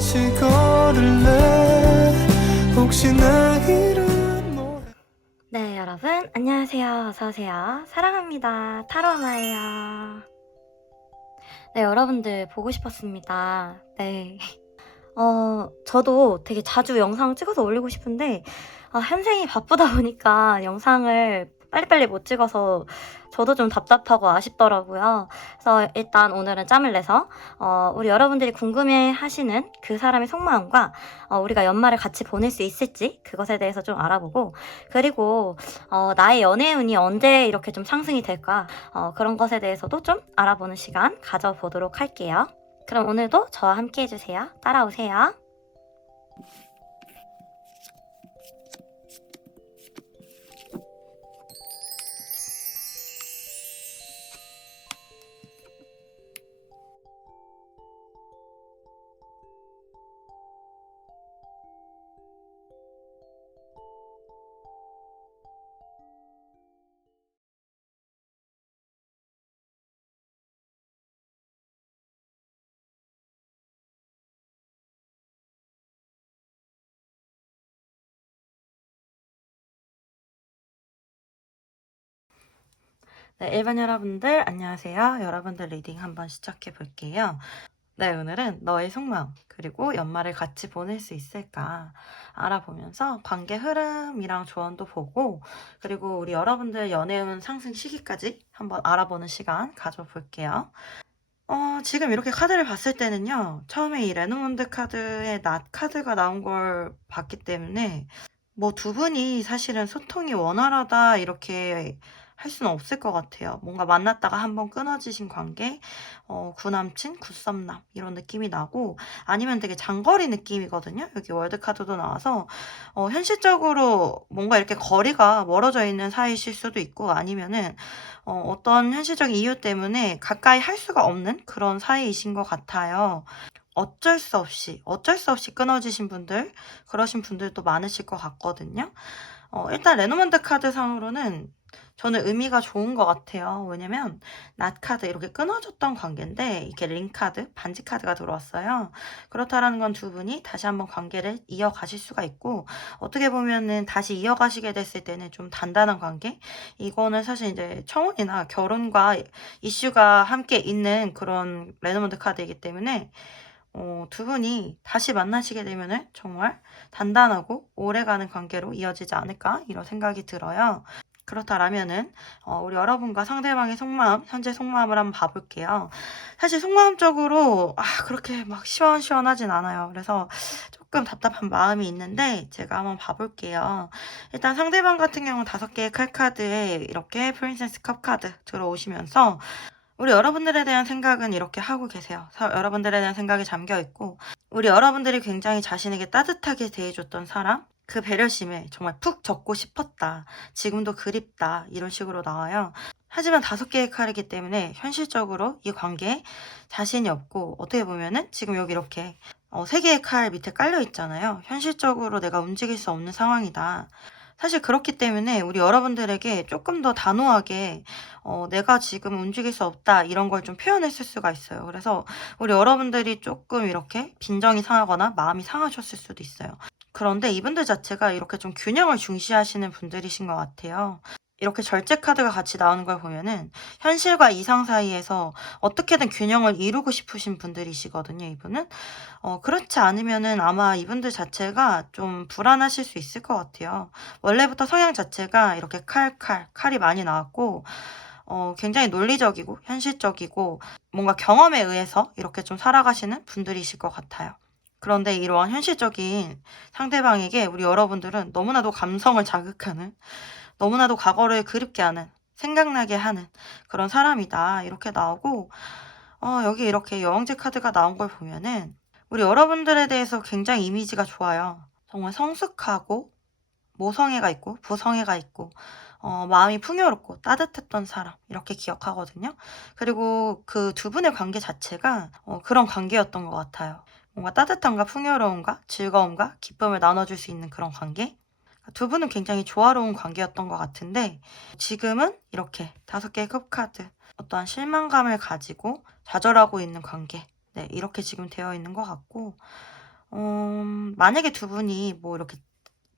같이 걸을래 혹시 내일은 뭐 네, 여러분 안녕하세요. 어서오세요. 사랑합니다. 타로마예요. 네, 여러분들 보고 싶었습니다. 네. 저도 되게 자주 영상 찍어서 올리고 싶은데 현생이 바쁘다 보니까 영상을 빨리빨리 못 찍어서 저도 좀 답답하고 아쉽더라고요. 그래서 일단 오늘은 짬을 내서 우리 여러분들이 궁금해하시는 그 사람의 속마음과 우리가 연말을 같이 보낼 수 있을지 그것에 대해서 좀 알아보고, 그리고 나의 연애운이 언제 이렇게 좀 상승이 될까, 그런 것에 대해서도 좀 알아보는 시간 가져보도록 할게요. 그럼 오늘도 저와 함께 해주세요. 따라오세요. 네, 일반 여러분들 안녕하세요. 여러분들 리딩 한번 시작해 볼게요. 네, 오늘은 너의 속마음 그리고 연말을 같이 보낼 수 있을까 알아보면서 관계 흐름이랑 조언도 보고, 그리고 우리 여러분들 연애운 상승 시기까지 한번 알아보는 시간 가져볼게요. 지금 이렇게 카드를 봤을 때는요, 처음에 이 레노몬드 카드의 낫 카드가 나온 걸 봤기 때문에 뭐 두 분이 사실은 소통이 원활하다 이렇게 할 수는 없을 것 같아요. 뭔가 만났다가 한번 끊어지신 관계, 구남친, 구썸남 이런 느낌이 나고, 아니면 되게 장거리 느낌이거든요. 여기 월드카드도 나와서 현실적으로 뭔가 이렇게 거리가 멀어져 있는 사이실 수도 있고, 아니면은 어떤 현실적인 이유 때문에 가까이 할 수가 없는 그런 사이이신 것 같아요. 어쩔 수 없이 끊어지신 분들, 그러신 분들도 많으실 것 같거든요. 일단 레노먼드 카드 상으로는 저는 의미가 좋은 것 같아요. 왜냐면 낫 카드 이렇게 끊어졌던 관계인데 이렇게 링 카드, 반지 카드가 들어왔어요. 그렇다라는 건 두 분이 다시 한번 관계를 이어가실 수가 있고, 어떻게 보면은 다시 이어가시게 됐을 때는 좀 단단한 관계? 이거는 사실 이제 청혼이나 결혼과 이슈가 함께 있는 그런 레노먼드 카드이기 때문에 두 분이 다시 만나시게 되면은 정말 단단하고 오래가는 관계로 이어지지 않을까 이런 생각이 들어요. 그렇다라면은 우리 여러분과 상대방의 속마음, 현재 속마음을 한번 봐볼게요. 사실 속마음적으로 그렇게 막 시원시원하진 않아요. 그래서 조금 답답한 마음이 있는데 제가 한번 봐볼게요. 일단 상대방 같은 경우는 5개의 칼카드에 이렇게 프린세스 컵 카드 들어오시면서 우리 여러분들에 대한 생각은 이렇게 하고 계세요. 여러분들에 대한 생각이 잠겨 있고, 우리 여러분들이 굉장히 자신에게 따뜻하게 대해줬던 사람, 그 배려심에 정말 푹 젖고 싶었다. 지금도 그립다. 이런 식으로 나와요. 하지만 5개의 칼이기 때문에 현실적으로 이 관계에 자신이 없고, 어떻게 보면은 지금 여기 이렇게 3개의 칼 밑에 깔려 있잖아요. 현실적으로 내가 움직일 수 없는 상황이다. 사실 그렇기 때문에 우리 여러분들에게 조금 더 단호하게 내가 지금 움직일 수 없다 이런 걸 좀 표현했을 수가 있어요. 그래서 우리 여러분들이 조금 이렇게 빈정이 상하거나 마음이 상하셨을 수도 있어요. 그런데 이분들 자체가 이렇게 좀 균형을 중시하시는 분들이신 것 같아요. 이렇게 절제 카드가 같이 나오는 걸 보면은 현실과 이상 사이에서 어떻게든 균형을 이루고 싶으신 분들이시거든요, 이분은. 그렇지 않으면은 아마 이분들 자체가 좀 불안하실 수 있을 것 같아요. 원래부터 성향 자체가 이렇게 칼이 많이 나왔고, 굉장히 논리적이고, 현실적이고, 뭔가 경험에 의해서 이렇게 좀 살아가시는 분들이실 것 같아요. 그런데 이러한 현실적인 상대방에게 우리 여러분들은 너무나도 감성을 자극하는, 너무나도 과거를 그립게 하는, 생각나게 하는 그런 사람이다. 이렇게 나오고, 여기 이렇게 여왕제 카드가 나온 걸 보면은 우리 여러분들에 대해서 굉장히 이미지가 좋아요. 정말 성숙하고 모성애가 있고 부성애가 있고 마음이 풍요롭고 따뜻했던 사람 이렇게 기억하거든요. 그리고 그 두 분의 관계 자체가 그런 관계였던 것 같아요. 뭔가 따뜻함과 풍요로움과 즐거움과 기쁨을 나눠줄 수 있는 그런 관계. 두 분은 굉장히 조화로운 관계였던 것 같은데 지금은 이렇게 5개의 컵카드, 어떠한 실망감을 가지고 좌절하고 있는 관계, 네, 이렇게 지금 되어 있는 것 같고, 만약에 두 분이 뭐 이렇게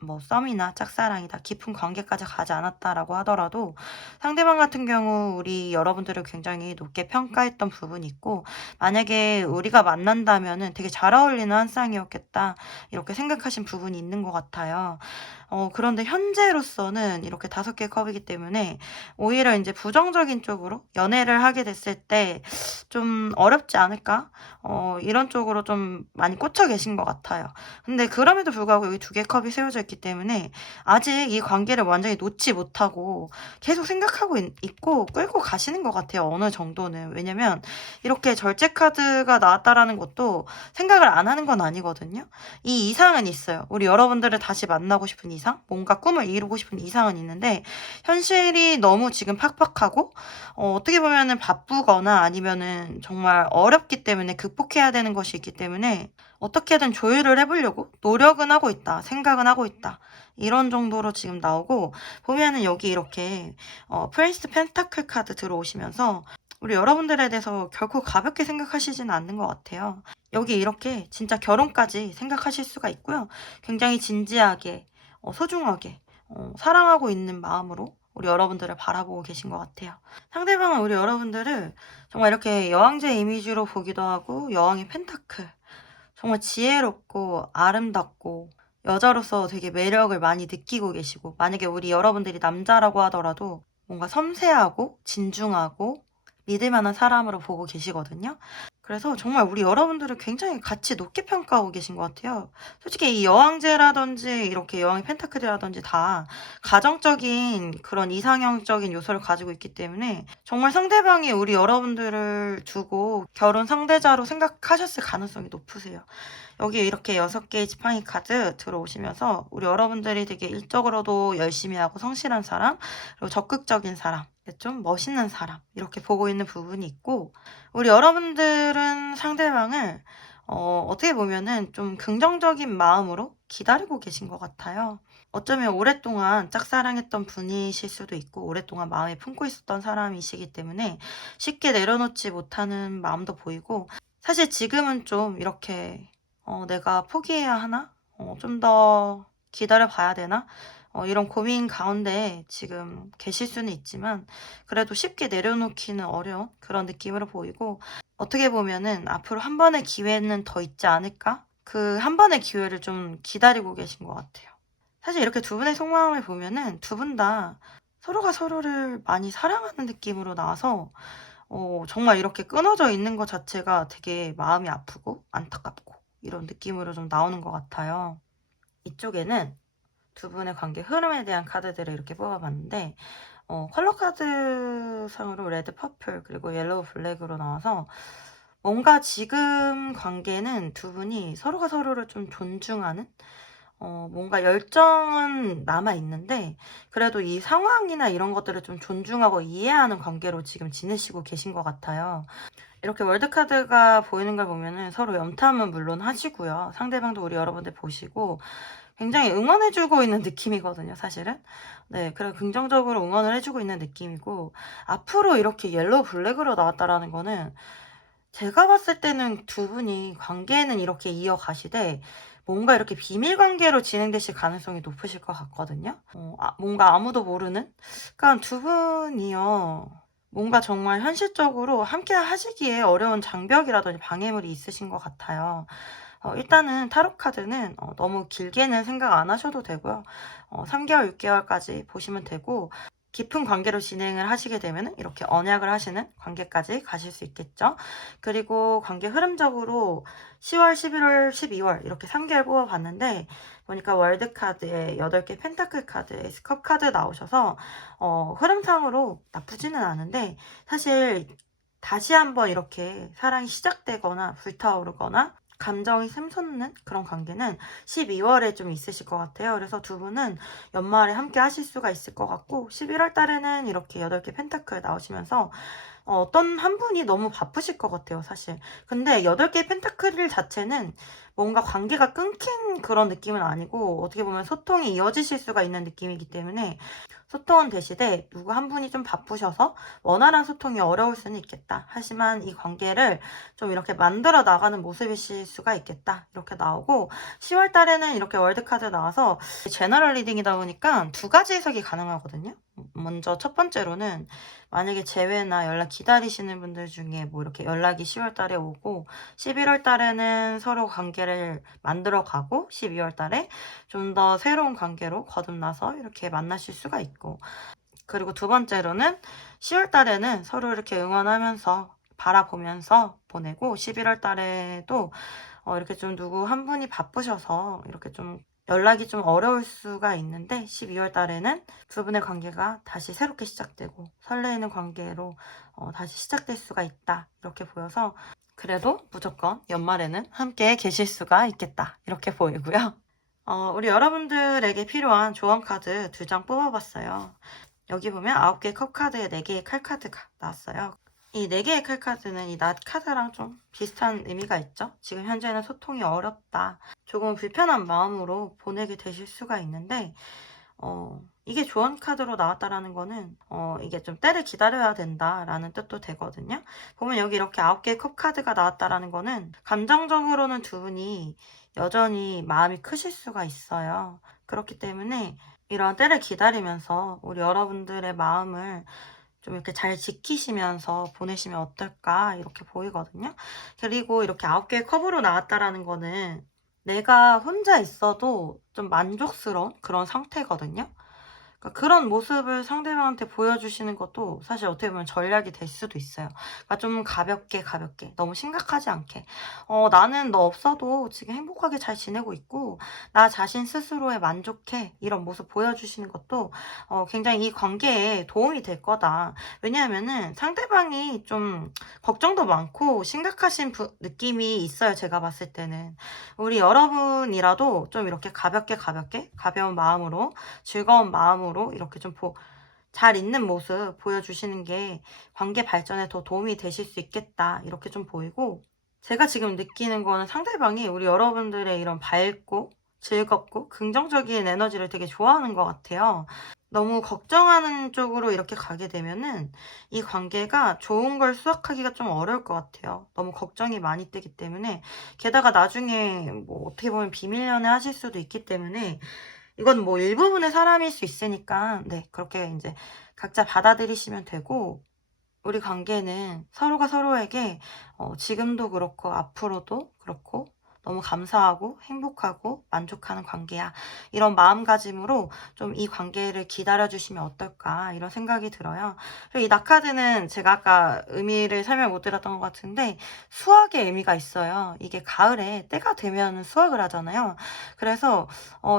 뭐 썸이나 짝사랑이다, 깊은 관계까지 가지 않았다라고 하더라도 상대방 같은 경우 우리 여러분들을 굉장히 높게 평가했던 부분이 있고, 만약에 우리가 만난다면은 되게 잘 어울리는 한 쌍이었겠다 이렇게 생각하신 부분이 있는 것 같아요. 그런데 현재로서는 이렇게 5개 컵이기 때문에 오히려 이제 부정적인 쪽으로 연애를 하게 됐을 때 좀 어렵지 않을까? 이런 쪽으로 좀 많이 꽂혀 계신 것 같아요. 근데 그럼에도 불구하고 여기 2개 컵이 세워져 있기 때문에 아직 이 관계를 완전히 놓지 못하고 계속 생각하고 있고 끌고 가시는 것 같아요. 어느 정도는. 왜냐면 이렇게 절제 카드가 나왔다라는 것도 생각을 안 하는 건 아니거든요. 이 이상은 있어요. 우리 여러분들을 다시 만나고 싶은 이상, 뭔가 꿈을 이루고 싶은 이상은 있는데 현실이 너무 지금 팍팍하고 어떻게 보면은 바쁘거나 아니면은 정말 어렵기 때문에 극복해야 되는 것이 있기 때문에 어떻게든 조율을 해보려고 노력은 하고 있다, 생각은 하고 있다, 이런 정도로 지금 나오고, 보면은 여기 이렇게 프린스 펜타클 카드 들어오시면서 우리 여러분들에 대해서 결코 가볍게 생각하시지는 않는 것 같아요. 여기 이렇게 진짜 결혼까지 생각하실 수가 있고요. 굉장히 진지하게, 소중하게, 사랑하고 있는 마음으로 우리 여러분들을 바라보고 계신 것 같아요. 상대방은 우리 여러분들을 정말 이렇게 여왕제 이미지로 보기도 하고, 여왕의 펜타클, 정말 지혜롭고 아름답고 여자로서 되게 매력을 많이 느끼고 계시고, 만약에 우리 여러분들이 남자라고 하더라도 뭔가 섬세하고 진중하고 믿을 만한 사람으로 보고 계시거든요. 그래서 정말 우리 여러분들을 굉장히 가치 높게 평가하고 계신 것 같아요. 솔직히 이 여왕제라든지 이렇게 여왕의 펜타클이라든지 다 가정적인 그런 이상형적인 요소를 가지고 있기 때문에 정말 상대방이 우리 여러분들을 두고 결혼 상대자로 생각하셨을 가능성이 높으세요. 여기 이렇게 6개의 지팡이 카드 들어오시면서 우리 여러분들이 되게 일적으로도 열심히 하고 성실한 사람, 그리고 적극적인 사람, 좀 멋있는 사람, 이렇게 보고 있는 부분이 있고, 우리 여러분들은 상대방을 어떻게 보면은 좀 긍정적인 마음으로 기다리고 계신 것 같아요. 어쩌면 오랫동안 짝사랑했던 분이실 수도 있고, 오랫동안 마음에 품고 있었던 사람이시기 때문에 쉽게 내려놓지 못하는 마음도 보이고, 사실 지금은 좀 이렇게 내가 포기해야 하나? 좀 더 기다려 봐야 되나? 이런 고민 가운데 지금 계실 수는 있지만 그래도 쉽게 내려놓기는 어려운 그런 느낌으로 보이고, 어떻게 보면은 앞으로 한 번의 기회는 더 있지 않을까? 그 한 번의 기회를 좀 기다리고 계신 것 같아요. 사실 이렇게 두 분의 속마음을 보면은 두 분 다 서로가 서로를 많이 사랑하는 느낌으로 나와서 정말 이렇게 끊어져 있는 것 자체가 되게 마음이 아프고 안타깝고 이런 느낌으로 좀 나오는 것 같아요. 이쪽에는 두 분의 관계 흐름에 대한 카드들을 이렇게 뽑아봤는데, 컬러 카드 상으로 레드, 퍼플, 그리고 옐로우, 블랙으로 나와서 뭔가 지금 관계는 두 분이 서로가 서로를 좀 존중하는, 뭔가 열정은 남아있는데 그래도 이 상황이나 이런 것들을 좀 존중하고 이해하는 관계로 지금 지내시고 계신 것 같아요. 이렇게 월드카드가 보이는 걸 보면은 서로 염탐은 물론 하시고요. 상대방도 우리 여러분들 보시고 굉장히 응원해주고 있는 느낌이거든요, 사실은. 네, 그래서 긍정적으로 응원을 해주고 있는 느낌이고, 앞으로 이렇게 옐로우 블랙으로 나왔다라는 거는 제가 봤을 때는 두 분이 관계는 이렇게 이어가시되 뭔가 이렇게 비밀 관계로 진행되실 가능성이 높으실 것 같거든요. 뭔가 아무도 모르는? 그러니까 두 분이요, 뭔가 정말 현실적으로 함께 하시기에 어려운 장벽이라든지 방해물이 있으신 것 같아요. 일단은 타로 카드는 너무 길게는 생각 안 하셔도 되고요. 3개월, 6개월까지 보시면 되고, 깊은 관계로 진행을 하시게 되면 이렇게 언약을 하시는 관계까지 가실 수 있겠죠. 그리고 관계 흐름적으로 10월, 11월, 12월 이렇게 3개월 뽑아봤는데 보니까 월드 카드에 8개 펜타클 카드, 스컵 카드 나오셔서 흐름상으로 나쁘지는 않은데, 사실 다시 한번 이렇게 사랑이 시작되거나 불타오르거나 감정이 샘솟는 그런 관계는 12월에 좀 있으실 것 같아요. 그래서 두 분은 연말에 함께 하실 수가 있을 것 같고, 11월 달에는 이렇게 8개 펜타클 나오시면서 어떤 한 분이 너무 바쁘실 것 같아요, 사실. 근데 8개의 펜타클 자체는 뭔가 관계가 끊긴 그런 느낌은 아니고 어떻게 보면 소통이 이어지실 수가 있는 느낌이기 때문에 소통은 되시되 누구 한 분이 좀 바쁘셔서 원활한 소통이 어려울 수는 있겠다. 하지만 이 관계를 좀 이렇게 만들어 나가는 모습이실 수가 있겠다. 이렇게 나오고 10월 달에는 이렇게 월드카드 나와서 제너럴 리딩이다 보니까 두 가지 해석이 가능하거든요. 먼저 첫 번째로는 만약에 재회나 연락 기다리시는 분들 중에 뭐 이렇게 연락이 10월 달에 오고 11월 달에는 서로 관계를 만들어 가고 12월 달에 좀 더 새로운 관계로 거듭나서 이렇게 만나실 수가 있고, 그리고 두 번째로는 10월 달에는 서로 이렇게 응원하면서 바라보면서 보내고 11월 달에도 이렇게 좀 누구 한 분이 바쁘셔서 이렇게 좀 연락이 좀 어려울 수가 있는데 12월 달에는 두 분의 관계가 다시 새롭게 시작되고 설레이는 관계로 다시 시작될 수가 있다. 이렇게 보여서 그래도 무조건 연말에는 함께 계실 수가 있겠다. 이렇게 보이고요. 우리 여러분들에게 필요한 조언 카드 2장 뽑아봤어요. 여기 보면 9개의 컵 카드에 4개의 칼 카드가 나왔어요. 이 4개의 칼 카드는 이 낫 카드랑 좀 비슷한 의미가 있죠. 지금 현재는 소통이 어렵다. 조금 불편한 마음으로 보내게 되실 수가 있는데 이게 조언 카드로 나왔다라는 거는 이게 좀 때를 기다려야 된다라는 뜻도 되거든요. 보면 여기 이렇게 9개의 컵 카드가 나왔다라는 거는 감정적으로는 두 분이 여전히 마음이 크실 수가 있어요. 그렇기 때문에 이런 때를 기다리면서 우리 여러분들의 마음을 좀 이렇게 잘 지키시면서 보내시면 어떨까 이렇게 보이거든요. 그리고 이렇게 9개의 컵으로 나왔다라는 거는 내가 혼자 있어도 좀 만족스러운 그런 상태거든요. 그러니까 그런 모습을 상대방한테 보여주시는 것도 사실 어떻게 보면 전략이 될 수도 있어요. 그러니까 좀 가볍게 너무 심각하지 않게 나는 너 없어도 지금 행복하게 잘 지내고 있고 나 자신 스스로에 만족해, 이런 모습 보여주시는 것도 굉장히 이 관계에 도움이 될 거다. 왜냐하면은 상대방이 좀 걱정도 많고 심각하신 느낌이 있어요, 제가 봤을 때는. 우리 여러분이라도 좀 이렇게 가볍게 가벼운 마음으로 즐거운 마음으로 이렇게 좀 잘 있는 모습 보여주시는 게 관계 발전에 더 도움이 되실 수 있겠다. 이렇게 좀 보이고, 제가 지금 느끼는 거는 상대방이 우리 여러분들의 이런 밝고 즐겁고 긍정적인 에너지를 되게 좋아하는 것 같아요. 너무 걱정하는 쪽으로 이렇게 가게 되면은 이 관계가 좋은 걸 수확하기가 좀 어려울 것 같아요. 너무 걱정이 많이 되기 때문에. 게다가 나중에 뭐 어떻게 보면 비밀 연애 하실 수도 있기 때문에 이건 뭐 일부분의 사람일 수 있으니까 네, 그렇게 인제 각자 받아들이시면 되고, 우리 관계는 서로가 서로에게 지금도 그렇고 앞으로도 그렇고 너무 감사하고 행복하고 만족하는 관계야. 이런 마음가짐으로 좀 이 관계를 기다려주시면 어떨까 이런 생각이 들어요. 그리고 이 낙카드는 제가 아까 의미를 설명 못 드렸던 것 같은데 수확의 의미가 있어요. 이게 가을에 때가 되면 수확을 하잖아요. 그래서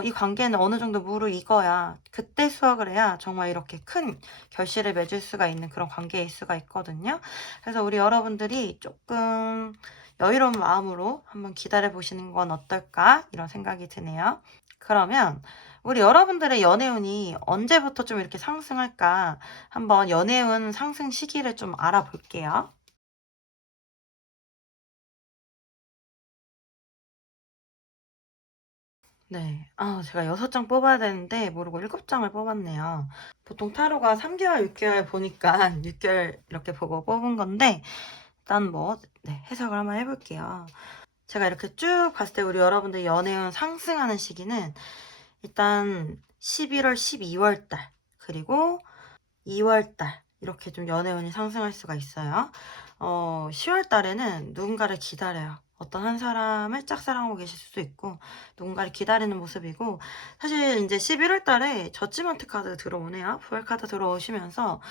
이 관계는 어느 정도 무르익어야, 그때 수확을 해야 정말 이렇게 큰 결실을 맺을 수가 있는 그런 관계일 수가 있거든요. 그래서 우리 여러분들이 조금 여유로운 마음으로 한번 기다려 보시는 건 어떨까 이런 생각이 드네요. 그러면 우리 여러분들의 연애운이 언제부터 좀 이렇게 상승할까, 한번 연애운 상승 시기를 좀 알아볼게요. 네. 제가 6장 뽑아야 되는데 모르고 7장을 뽑았네요. 보통 타로가 3개월, 6개월 보니까 6개월 이렇게 보고 뽑은 건데, 일단 뭐 네, 해석을 한번 해볼게요. 제가 이렇게 쭉 봤을 때 우리 여러분들 연애운 상승하는 시기는 일단 11월, 12월 달, 그리고 2월 달 이렇게 좀 연애운이 상승할 수가 있어요. 10월 달에는 누군가를 기다려요. 어떤 한 사람을 짝사랑하고 계실 수도 있고 누군가를 기다리는 모습이고, 사실 이제 11월 달에 저지먼트 카드 들어오네요. 부활 카드 들어오시면서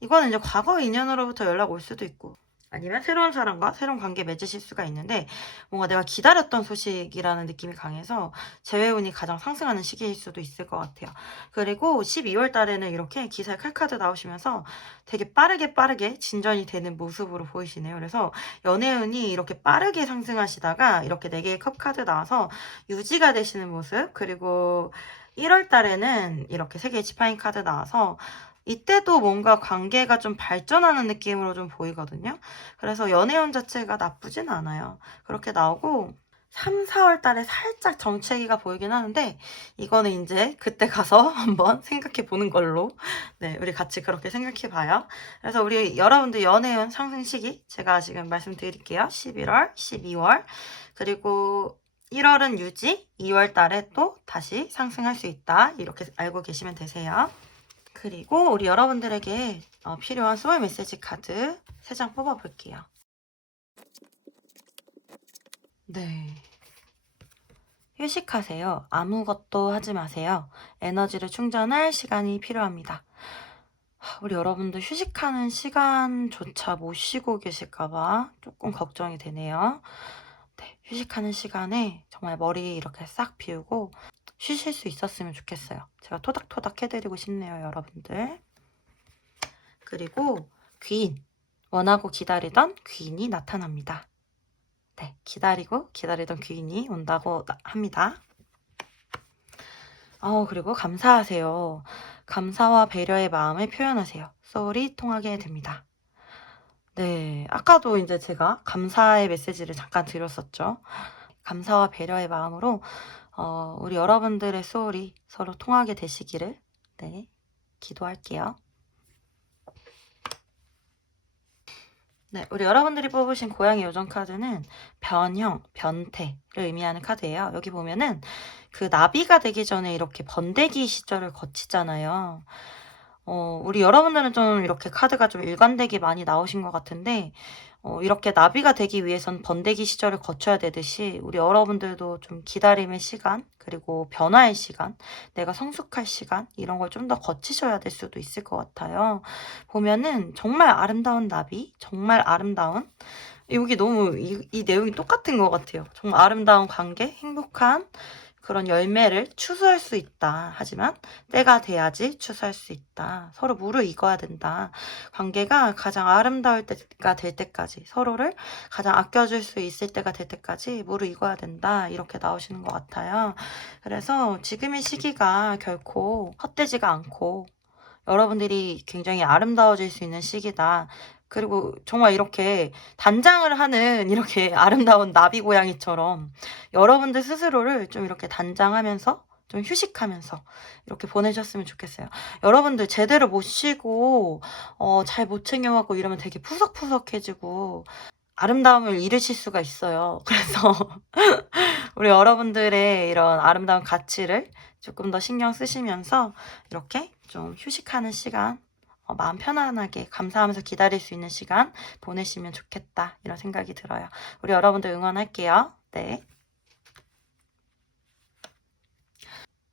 이거는 이제 과거 인연으로부터 연락 올 수도 있고 아니면 새로운 사람과 새로운 관계 맺으실 수가 있는데, 뭔가 내가 기다렸던 소식이라는 느낌이 강해서 재회운이 가장 상승하는 시기일 수도 있을 것 같아요. 그리고 12월 달에는 이렇게 기사에 칼카드 나오시면서 되게 빠르게 진전이 되는 모습으로 보이시네요. 그래서 연애운이 이렇게 빠르게 상승하시다가 이렇게 4개의 컵 카드 나와서 유지가 되시는 모습, 그리고 1월 달에는 이렇게 3개의 지파인 카드 나와서 이때도 뭔가 관계가 좀 발전하는 느낌으로 좀 보이거든요. 그래서 연애운 자체가 나쁘진 않아요. 그렇게 나오고 3, 4월 달에 살짝 정체기가 보이긴 하는데 이거는 이제 그때 가서 한번 생각해 보는 걸로 네, 우리 같이 그렇게 생각해 봐요. 그래서 우리 여러분들 연애운 상승 시기 제가 지금 말씀드릴게요. 11월, 12월 그리고 1월은 유지, 2월 달에 또 다시 상승할 수 있다. 이렇게 알고 계시면 되세요. 그리고 우리 여러분들에게 필요한 소울 메시지 카드 3장 뽑아볼게요. 네. 휴식하세요. 아무것도 하지 마세요. 에너지를 충전할 시간이 필요합니다. 우리 여러분들 휴식하는 시간조차 못 쉬고 계실까봐 조금 걱정이 되네요. 네, 휴식하는 시간에 정말 머리 이렇게 싹 비우고 쉬실 수 있었으면 좋겠어요. 제가 토닥토닥 해드리고 싶네요, 여러분들. 그리고 귀인, 원하고 기다리던 귀인이 나타납니다. 네, 기다리던 귀인이 온다고 합니다. 그리고 감사하세요. 감사와 배려의 마음을 표현하세요. 소울이 통하게 됩니다. 네, 아까도 이제 제가 감사의 메시지를 잠깐 드렸었죠. 감사와 배려의 마음으로 우리 여러분들의 소울이 서로 통하게 되시기를 네, 기도할게요. 네, 우리 여러분들이 뽑으신 고양이 요정 카드는 변형, 변태를 의미하는 카드예요. 여기 보면은 그 나비가 되기 전에 이렇게 번데기 시절을 거치잖아요. 우리 여러분들은 좀 이렇게 카드가 좀 일관되게 많이 나오신 것 같은데 이렇게 나비가 되기 위해선 번데기 시절을 거쳐야 되듯이 우리 여러분들도 좀 기다림의 시간 그리고 변화의 시간 내가 성숙할 시간 이런 걸 좀 더 거치셔야 될 수도 있을 것 같아요. 보면은 정말 아름다운 나비 정말 아름다운 여기 너무 이 내용이 똑같은 것 같아요. 정말 아름다운 관계 행복한 그런 열매를 추수할 수 있다. 하지만 때가 돼야지 추수할 수 있다. 서로 무르익어야 된다. 관계가 가장 아름다울 때가 될 때까지 서로를 가장 아껴줄 수 있을 때가 될 때까지 무르익어야 된다. 이렇게 나오시는 것 같아요. 그래서 지금의 시기가 결코 헛되지가 않고 여러분들이 굉장히 아름다워질 수 있는 시기다. 그리고 정말 이렇게 단장을 하는 이렇게 아름다운 나비 고양이처럼 여러분들 스스로를 좀 이렇게 단장하면서 좀 휴식하면서 이렇게 보내셨으면 좋겠어요. 여러분들 제대로 못 쉬고 잘 못 챙겨먹고 이러면 되게 푸석푸석해지고 아름다움을 잃으실 수가 있어요. 그래서 우리 여러분들의 이런 아름다운 가치를 조금 더 신경 쓰시면서 이렇게 좀 휴식하는 시간 마음 편안하게 감사하면서 기다릴 수 있는 시간 보내시면 좋겠다 이런 생각이 들어요. 우리 여러분들 응원할게요. 네.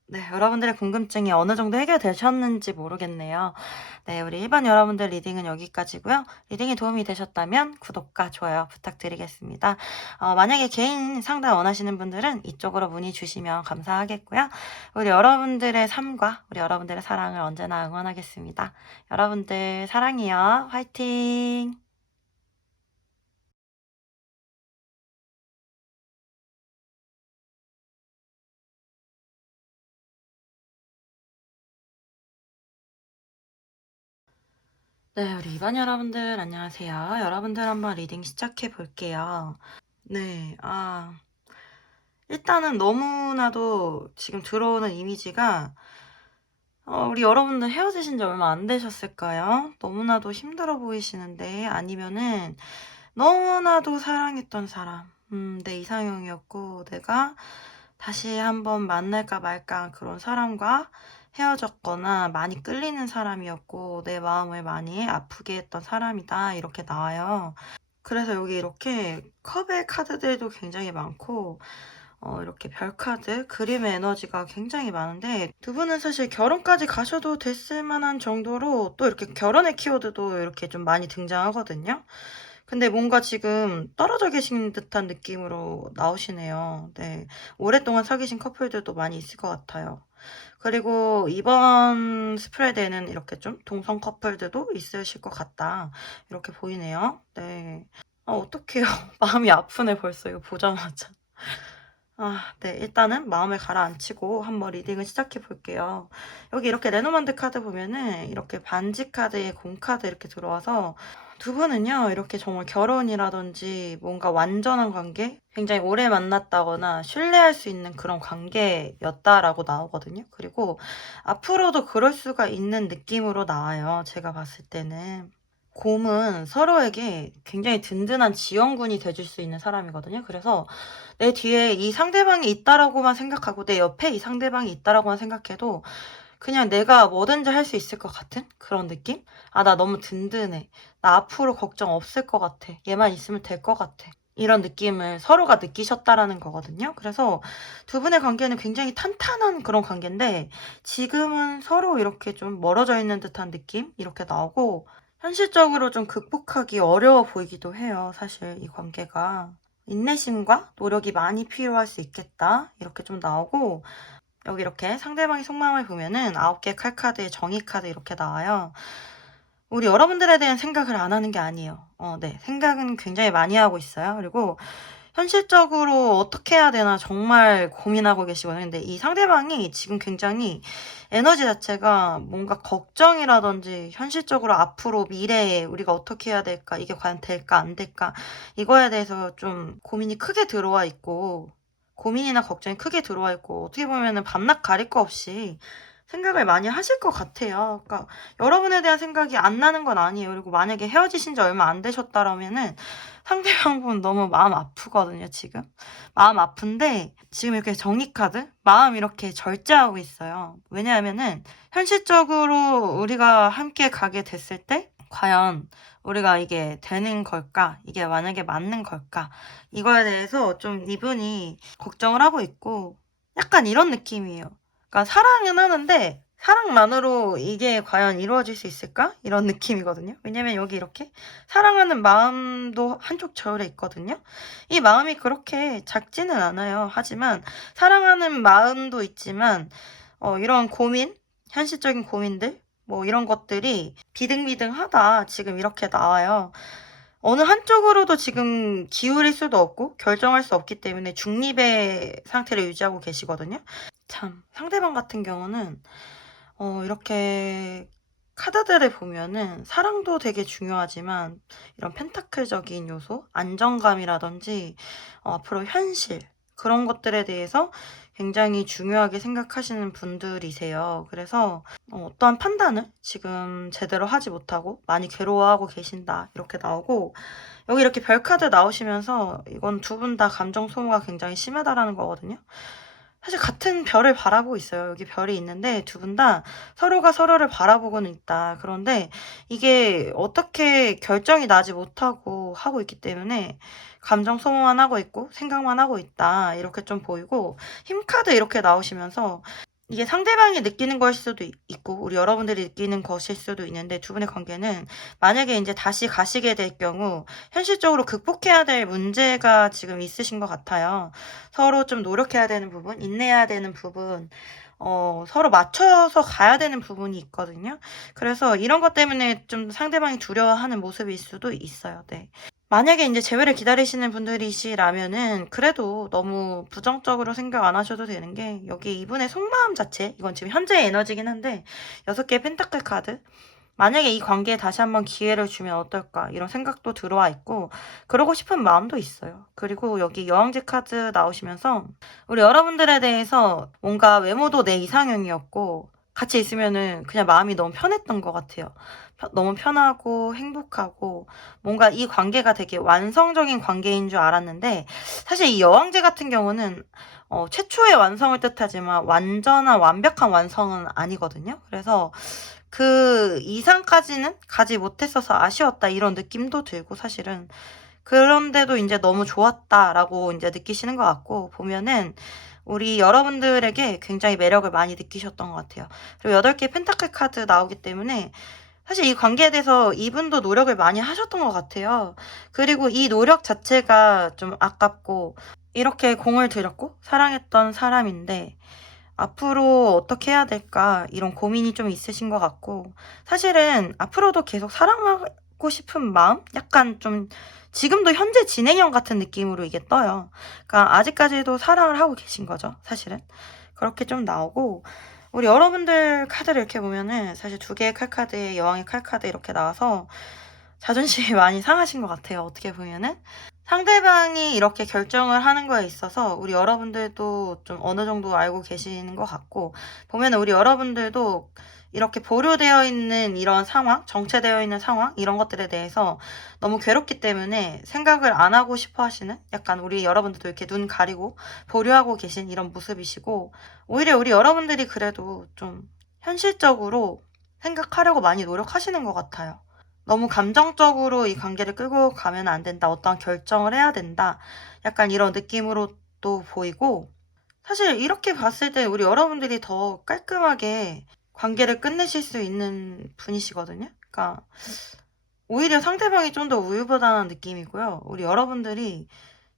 네, 여러분들의 궁금증이 어느 정도 해결되셨는지 모르겠네요. 네, 우리 일반 여러분들 리딩은 여기까지고요. 리딩이 도움이 되셨다면 구독과 좋아요 부탁드리겠습니다. 만약에 개인 상담 원하시는 분들은 이쪽으로 문의 주시면 감사하겠고요. 우리 여러분들의 삶과 우리 여러분들의 사랑을 언제나 응원하겠습니다. 여러분들 사랑해요. 화이팅! 네, 우리 이반 여러분들 안녕하세요. 여러분들 한번 리딩 시작해 볼게요. 네, 일단은 너무나도 지금 들어오는 이미지가 우리 여러분들 헤어지신 지 얼마 안 되셨을까요? 너무나도 힘들어 보이시는데 아니면은 너무나도 사랑했던 사람 내 이상형이었고 내가 다시 한번 만날까 말까 그런 사람과 헤어졌거나 많이 끌리는 사람이었고 내 마음을 많이 아프게 했던 사람이다 이렇게 나와요. 그래서 여기 이렇게 컵의 카드들도 굉장히 많고 이렇게 별카드, 그림의 에너지가 굉장히 많은데 두 분은 사실 결혼까지 가셔도 됐을 만한 정도로 또 이렇게 결혼의 키워드도 이렇게 좀 많이 등장하거든요. 근데 뭔가 지금 떨어져 계신 듯한 느낌으로 나오시네요. 네. 오랫동안 사귀신 커플들도 많이 있을 것 같아요. 그리고 이번 스프레드에는 이렇게 좀 동성 커플들도 있으실 것 같다. 이렇게 보이네요. 네. 어떡해요. 마음이 아프네 벌써 이거 보자마자. 네. 일단은 마음을 가라앉히고 한번 리딩을 시작해 볼게요. 여기 이렇게 레노만드 카드 보면은 이렇게 반지 카드에 공 카드 이렇게 들어와서 두 분은요, 이렇게 정말 결혼이라든지 뭔가 완전한 관계, 굉장히 오래 만났다거나 신뢰할 수 있는 그런 관계였다라고 나오거든요. 그리고 앞으로도 그럴 수가 있는 느낌으로 나와요. 제가 봤을 때는. 곰은 서로에게 굉장히 든든한 지원군이 돼줄 수 있는 사람이거든요. 그래서 내 뒤에 이 상대방이 있다라고만 생각하고 내 옆에 이 상대방이 있다라고만 생각해도 그냥 내가 뭐든지 할 수 있을 것 같은 그런 느낌? 나 너무 든든해. 나 앞으로 걱정 없을 것 같아. 얘만 있으면 될 것 같아. 이런 느낌을 서로가 느끼셨다라는 거거든요. 그래서 두 분의 관계는 굉장히 탄탄한 그런 관계인데 지금은 서로 이렇게 좀 멀어져 있는 듯한 느낌? 이렇게 나오고 현실적으로 좀 극복하기 어려워 보이기도 해요. 사실 이 관계가. 인내심과 노력이 많이 필요할 수 있겠다. 이렇게 좀 나오고 여기 이렇게 상대방의 속마음을 보면은 9개 칼카드에 정의 카드 이렇게 나와요. 우리 여러분들에 대한 생각을 안 하는 게 아니에요. 네. 생각은 굉장히 많이 하고 있어요. 그리고 현실적으로 어떻게 해야 되나 정말 고민하고 계시거든요. 근데 이 상대방이 지금 굉장히 에너지 자체가 뭔가 걱정이라든지 현실적으로 앞으로 미래에 우리가 어떻게 해야 될까, 이게 과연 될까 안 될까, 이거에 대해서 좀 고민이 크게 들어와 있고, 고민이나 걱정이 크게 들어와 있고, 어떻게 보면은 밤낮 가릴 거 없이 생각을 많이 하실 것 같아요. 그러니까 여러분에 대한 생각이 안 나는 건 아니에요. 그리고 만약에 헤어지신 지 얼마 안 되셨다라면은 상대방분 너무 마음 아프거든요, 지금. 마음 아픈데 지금 이렇게 정의 카드? 마음 이렇게 절제하고 있어요. 왜냐하면은 현실적으로 우리가 함께 가게 됐을 때 과연 우리가 이게 되는 걸까? 이게 만약에 맞는 걸까? 이거에 대해서 좀 이분이 걱정을 하고 있고 약간 이런 느낌이에요. 그러니까 사랑은 하는데 사랑만으로 이게 과연 이루어질 수 있을까? 이런 느낌이거든요. 왜냐면 여기 이렇게 사랑하는 마음도 한쪽 저울에 있거든요. 이 마음이 그렇게 작지는 않아요. 하지만 사랑하는 마음도 있지만 이런 고민, 현실적인 고민들 뭐 이런 것들이 비등비등하다 지금 이렇게 나와요. 어느 한쪽으로도 지금 기울일 수도 없고 결정할 수 없기 때문에 중립의 상태를 유지하고 계시거든요. 참 상대방 같은 경우는 이렇게 카드들을 보면은 사랑도 되게 중요하지만 이런 펜타클적인 요소, 안정감이라든지 앞으로 현실 그런 것들에 대해서 굉장히 중요하게 생각하시는 분들이세요. 그래서 어떠한 판단을 지금 제대로 하지 못하고 많이 괴로워하고 계신다 이렇게 나오고 여기 이렇게 별 카드 나오시면서 이건 두 분 다 감정 소모가 굉장히 심하다라는 거거든요. 사실 같은 별을 바라보고 있어요. 여기 별이 있는데 두 분 다 서로가 서로를 바라보고는 있다. 그런데 이게 어떻게 결정이 나지 못하고 하고 있기 때문에 감정 소모만 하고 있고 생각만 하고 있다. 이렇게 좀 보이고 힘카드 이렇게 나오시면서 이게 상대방이 느끼는 것일 수도 있고 우리 여러분들이 느끼는 것일 수도 있는데 두 분의 관계는 만약에 이제 다시 가시게 될 경우 현실적으로 극복해야 될 문제가 지금 있으신 것 같아요. 서로 좀 노력해야 되는 부분, 인내해야 되는 부분, 서로 맞춰서 가야 되는 부분이 있거든요. 그래서 이런 것 때문에 좀 상대방이 두려워하는 모습일 수도 있어요. 네. 만약에 이제 재회를 기다리시는 분들이시라면은 그래도 너무 부정적으로 생각 안 하셔도 되는 게 여기 이분의 속마음 자체, 이건 지금 현재의 에너지긴 한데 6개의 펜타클 카드, 만약에 이 관계에 다시 한번 기회를 주면 어떨까 이런 생각도 들어와 있고 그러고 싶은 마음도 있어요. 그리고 여기 여왕제 카드 나오시면서 우리 여러분들에 대해서 뭔가 외모도 내 이상형이었고 같이 있으면은 그냥 마음이 너무 편했던 것 같아요. 너무 편하고 행복하고 뭔가 이 관계가 되게 완성적인 관계인 줄 알았는데 사실 이 여왕제 같은 경우는 최초의 완성을 뜻하지만 완전한 완벽한 완성은 아니거든요. 그래서 그 이상까지는 가지 못했어서 아쉬웠다 이런 느낌도 들고 사실은 그런데도 이제 너무 좋았다라고 이제 느끼시는 것 같고 보면은 우리 여러분들에게 굉장히 매력을 많이 느끼셨던 것 같아요. 그리고 8개 펜타클 카드 나오기 때문에 사실 이 관계에 대해서 이분도 노력을 많이 하셨던 것 같아요. 그리고 이 노력 자체가 좀 아깝고 이렇게 공을 들였고 사랑했던 사람인데 앞으로 어떻게 해야 될까 이런 고민이 좀 있으신 것 같고 사실은 앞으로도 계속 사랑하고 싶은 마음? 약간 좀 지금도 현재 진행형 같은 느낌으로 이게 떠요. 그러니까 아직까지도 사랑을 하고 계신 거죠, 사실은. 그렇게 좀 나오고, 우리 여러분들 카드를 이렇게 보면은 사실 두 개의 칼카드에 여왕의 칼카드 이렇게 나와서 자존심이 많이 상하신 것 같아요, 어떻게 보면은. 상대방이 이렇게 결정을 하는 거에 있어서 우리 여러분들도 좀 어느 정도 알고 계시는 것 같고, 보면은 우리 여러분들도 이렇게 보류되어 있는 이런 상황, 정체되어 있는 상황, 이런 것들에 대해서 너무 괴롭기 때문에 생각을 안 하고 싶어 하시는, 약간 우리 여러분들도 이렇게 눈 가리고 보류하고 계신 이런 모습이시고, 오히려 우리 여러분들이 그래도 좀 현실적으로 생각하려고 많이 노력하시는 것 같아요. 너무 감정적으로 이 관계를 끌고 가면 안 된다. 어떠한 결정을 해야 된다. 약간 이런 느낌으로 또 보이고, 사실 이렇게 봤을 때 우리 여러분들이 더 깔끔하게 관계를 끝내실 수 있는 분이시거든요. 그러니까 오히려 상대방이 좀 더 우유부단한 느낌이고요. 우리 여러분들이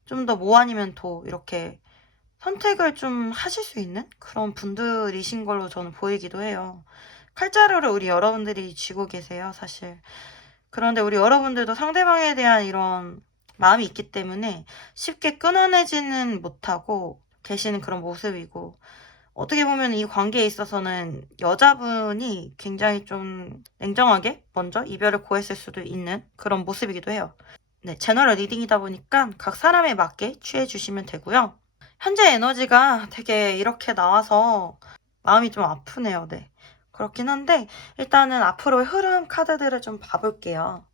좀 더 뭐 아니면 도 이렇게 선택을 좀 하실 수 있는 그런 분들이신 걸로 저는 보이기도 해요. 칼자루를 우리 여러분들이 쥐고 계세요, 사실. 그런데 우리 여러분들도 상대방에 대한 이런 마음이 있기 때문에 쉽게 끊어내지는 못하고 계시는 그런 모습이고, 어떻게 보면 이 관계에 있어서는 여자분이 굉장히 좀 냉정하게 먼저 이별을 고했을 수도 있는 그런 모습이기도 해요. 네, 제너럴 리딩이다 보니까 각 사람에 맞게 취해주시면 되고요. 현재 에너지가 되게 이렇게 나와서 마음이 좀 아프네요. 네. 그렇긴 한데 일단은 앞으로의 흐름 카드들을 좀 봐볼게요.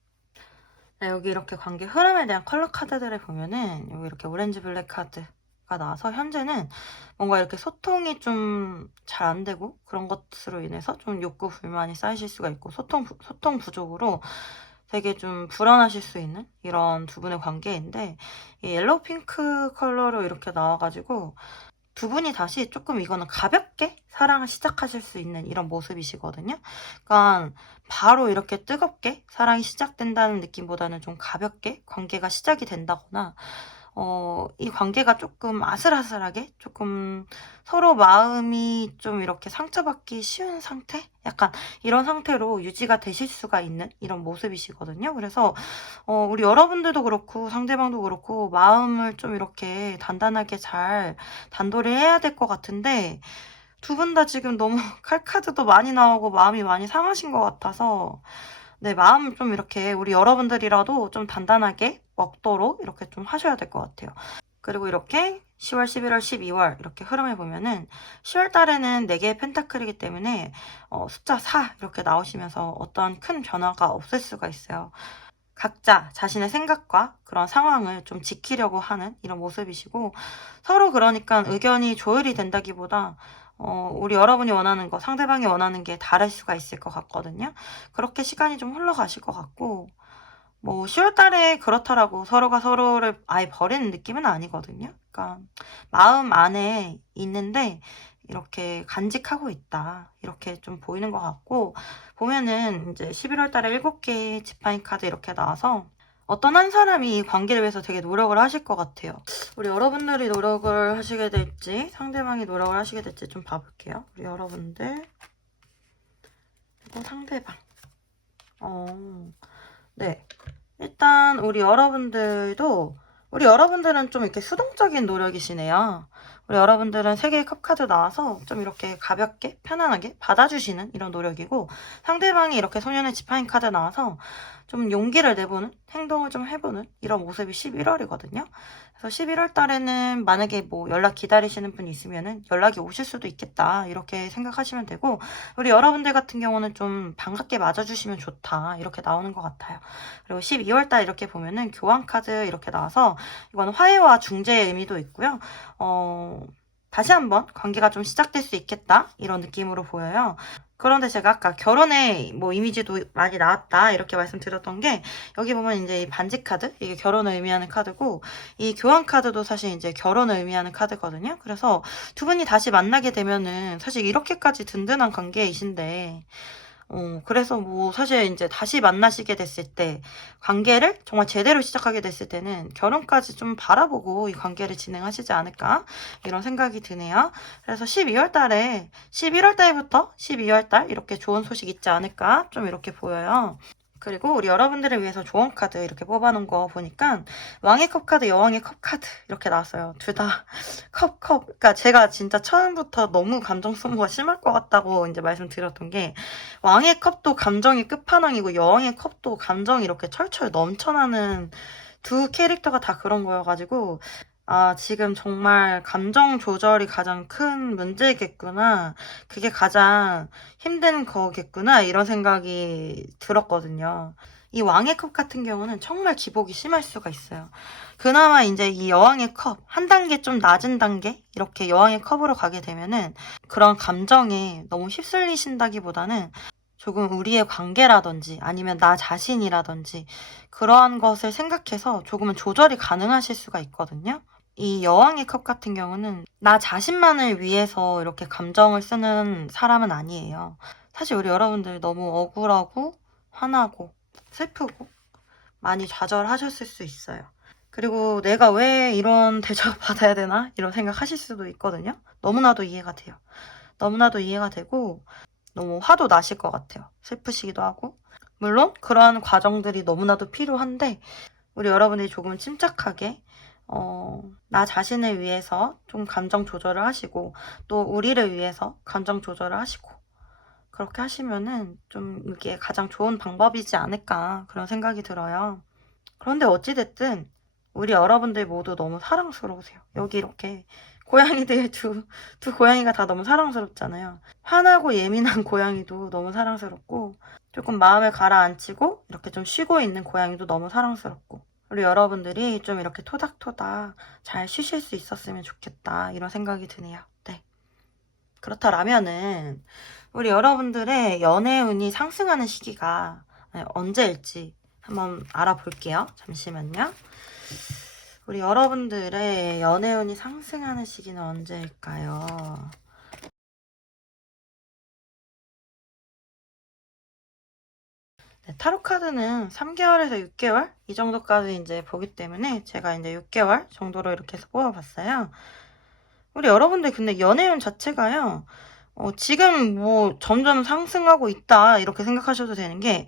네, 여기 이렇게 관계 흐름에 대한 컬러 카드들을 보면은 여기 이렇게 오렌지 블랙 카드가 나와서 현재는 뭔가 이렇게 소통이 좀 잘 안 되고 그런 것으로 인해서 좀 욕구 불만이 쌓이실 수가 있고 소통 부족으로 되게 좀 불안하실 수 있는 이런 두 분의 관계인데, 이 옐로우 핑크 컬러로 이렇게 나와가지고 두 분이 다시 조금 이거는 가볍게 사랑을 시작하실 수 있는 이런 모습이시거든요. 그러니까 바로 이렇게 뜨겁게 사랑이 시작된다는 느낌보다는 좀 가볍게 관계가 시작이 된다거나, 이 관계가 조금 아슬아슬하게 조금 서로 마음이 좀 이렇게 상처받기 쉬운 상태? 약간 이런 상태로 유지가 되실 수가 있는 이런 모습이시거든요. 그래서 우리 여러분들도 그렇고 상대방도 그렇고 마음을 좀 이렇게 단단하게 잘 단도를 해야 될 것 같은데, 두 분 다 지금 너무 칼카드도 많이 나오고 마음이 많이 상하신 것 같아서, 네, 마음 좀 이렇게 우리 여러분들이라도 좀 단단하게 먹도록 이렇게 좀 하셔야 될 것 같아요. 그리고 이렇게 10월, 11월, 12월 이렇게 흐름을 보면은 10월 달에는 4개의 펜타클이기 때문에 숫자 4 이렇게 나오시면서 어떠한 큰 변화가 없을 수가 있어요. 각자 자신의 생각과 그런 상황을 좀 지키려고 하는 이런 모습이시고, 서로 그러니까 의견이 조율이 된다기보다 우리 여러분이 원하는 거, 상대방이 원하는 게 다를 수가 있을 것 같거든요. 그렇게 시간이 좀 흘러가실 것 같고, 뭐 10월 달에 그렇다라고 서로가 서로를 아예 버리는 느낌은 아니거든요. 그러니까 마음 안에 있는데 이렇게 간직하고 있다, 이렇게 좀 보이는 것 같고, 보면은 이제 11월 달에 7개의 지파인 카드 이렇게 나와서 어떤 한 사람이 이 관계를 위해서 되게 노력을 하실 것 같아요. 우리 여러분들이 노력을 하시게 될지 상대방이 노력을 하시게 될지 좀 봐볼게요. 우리 여러분들 그리고 상대방. 네, 일단 우리 여러분들은 좀 이렇게 수동적인 노력이시네요. 우리 여러분들은 3개의 컵카드 나와서 좀 이렇게 가볍게 편안하게 받아주시는 이런 노력이고, 상대방이 이렇게 소년의 지파인 카드 나와서 좀 용기를 내보는, 행동을 좀 해보는 이런 모습이 11월이거든요. 그래서 11월 달에는 만약에 뭐 연락 기다리시는 분이 있으면은 연락이 오실 수도 있겠다, 이렇게 생각하시면 되고, 우리 여러분들 같은 경우는 좀 반갑게 맞아주시면 좋다, 이렇게 나오는 것 같아요. 그리고 12월 달 이렇게 보면은 교환 카드 이렇게 나와서 이건 화해와 중재의 의미도 있고요. 다시 한번 관계가 좀 시작될 수 있겠다, 이런 느낌으로 보여요. 그런데 제가 아까 결혼의 뭐 이미지도 많이 나왔다 이렇게 말씀드렸던 게, 여기 보면 이제 이 반지 카드, 이게 결혼을 의미하는 카드고, 이 교환 카드도 사실 이제 결혼을 의미하는 카드거든요. 그래서 두 분이 다시 만나게 되면은 사실 이렇게까지 든든한 관계이신데, 그래서 뭐 사실 이제 다시 만나시게 됐을 때, 관계를 정말 제대로 시작하게 됐을 때는 결혼까지 좀 바라보고 이 관계를 진행하시지 않을까, 이런 생각이 드네요. 그래서 12월 달에 11월 달부터 12월 달 이렇게 좋은 소식 있지 않을까 좀 이렇게 보여요. 그리고 우리 여러분들을 위해서 조언 카드 이렇게 뽑아놓은 거 보니까 왕의 컵 카드, 여왕의 컵 카드 이렇게 나왔어요. 둘 다 컵. 그러니까 제가 진짜 처음부터 너무 감정 소모가 심할 것 같다고 이제 말씀드렸던 게 왕의 컵도 감정이 끝판왕이고 여왕의 컵도 감정이 이렇게 철철 넘쳐나는 두 캐릭터가 다 그런 거여가지고 아, 지금 정말 감정 조절이 가장 큰 문제겠구나. 그게 가장 힘든 거겠구나. 이런 생각이 들었거든요. 이 왕의 컵 같은 경우는 정말 기복이 심할 수가 있어요. 그나마 이제 이 여왕의 컵, 한 단계 좀 낮은 단계? 이렇게 여왕의 컵으로 가게 되면은 그런 감정에 너무 휩쓸리신다기보다는 조금 우리의 관계라든지 아니면 나 자신이라든지 그러한 것을 생각해서 조금은 조절이 가능하실 수가 있거든요. 이 여왕의 컵 같은 경우는 나 자신만을 위해서 이렇게 감정을 쓰는 사람은 아니에요. 사실 우리 여러분들 너무 억울하고 화나고 슬프고 많이 좌절하셨을 수 있어요. 그리고 내가 왜 이런 대접을 받아야 되나? 이런 생각 하실 수도 있거든요. 너무나도 이해가 돼요. 너무나도 이해가 되고 너무 화도 나실 것 같아요. 슬프시기도 하고. 물론 그러한 과정들이 너무나도 필요한데 우리 여러분들이 조금 침착하게 나 자신을 위해서 좀 감정 조절을 하시고 또 우리를 위해서 감정 조절을 하시고 그렇게 하시면은 좀 이게 가장 좋은 방법이지 않을까 그런 생각이 들어요. 그런데 어찌됐든 우리 여러분들 모두 너무 사랑스러우세요. 여기 이렇게 고양이들 두 고양이가 다 너무 사랑스럽잖아요. 화나고 예민한 고양이도 너무 사랑스럽고 조금 마음을 가라앉히고 이렇게 좀 쉬고 있는 고양이도 너무 사랑스럽고 우리 여러분들이 좀 이렇게 토닥토닥 잘 쉬실 수 있었으면 좋겠다 이런 생각이 드네요. 네. 그렇다라면은 우리 여러분들의 연애운이 상승하는 시기가 언제일지 한번 알아볼게요. 잠시만요. 우리 여러분들의 연애운이 상승하는 시기는 언제일까요? 네, 타로 카드는 3개월에서 6개월 이 정도까지 이제 보기 때문에 제가 이제 6개월 정도로 이렇게 해서 뽑아봤어요. 우리 여러분들 근데 연애운 자체가요. 지금 뭐 점점 상승하고 있다 이렇게 생각하셔도 되는 게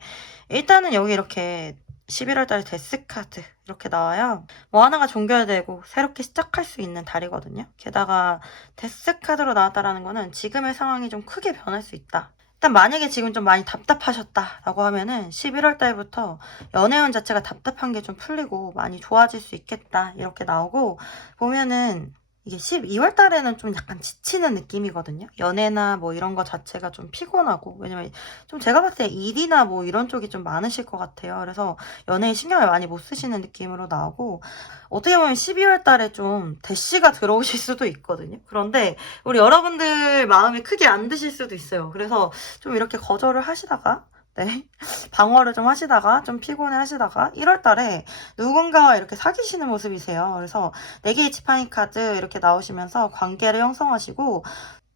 일단은 여기 이렇게 11월 달에 데스 카드 이렇게 나와요. 뭐 하나가 종결되고 새롭게 시작할 수 있는 달이거든요. 게다가 데스 카드로 나왔다라는 거는 지금의 상황이 좀 크게 변할 수 있다. 일단 만약에 지금 좀 많이 답답하셨다라고 하면은 11월 달부터 연애운 자체가 답답한 게 좀 풀리고 많이 좋아질 수 있겠다 이렇게 나오고 보면은 이게 12월 달에는 좀 약간 지치는 느낌이거든요. 연애나 뭐 이런 거 자체가 좀 피곤하고 왜냐면 좀 제가 봤을 때 일이나 뭐 이런 쪽이 좀 많으실 것 같아요. 그래서 연애에 신경을 많이 못 쓰시는 느낌으로 나오고 어떻게 보면 12월 달에 좀 대시가 들어오실 수도 있거든요. 그런데 우리 여러분들 마음이 크게 안 드실 수도 있어요. 그래서 좀 이렇게 거절을 하시다가 네. 방어를 좀 하시다가 좀 피곤해 하시다가 1월 달에 누군가와 이렇게 사귀시는 모습이세요. 그래서 4개의 지팡이 카드 이렇게 나오시면서 관계를 형성하시고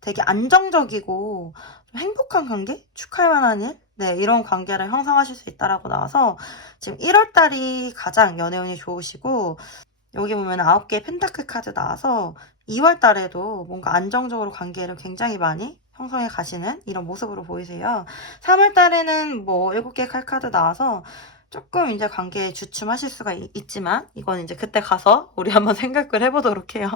되게 안정적이고 좀 행복한 관계? 축하할 만한 일? 네, 이런 관계를 형성하실 수 있다라고 나와서 지금 1월 달이 가장 연애운이 좋으시고 여기 보면 9개의 펜타클 카드 나와서 2월 달에도 뭔가 안정적으로 관계를 굉장히 많이 형성해 가시는 이런 모습으로 보이세요. 3월 달에는 뭐 7개의 칼카드 나와서 조금 이제 관계에 주춤하실 수가 있지만 이건 이제 그때 가서 우리 한번 생각을 해보도록 해요.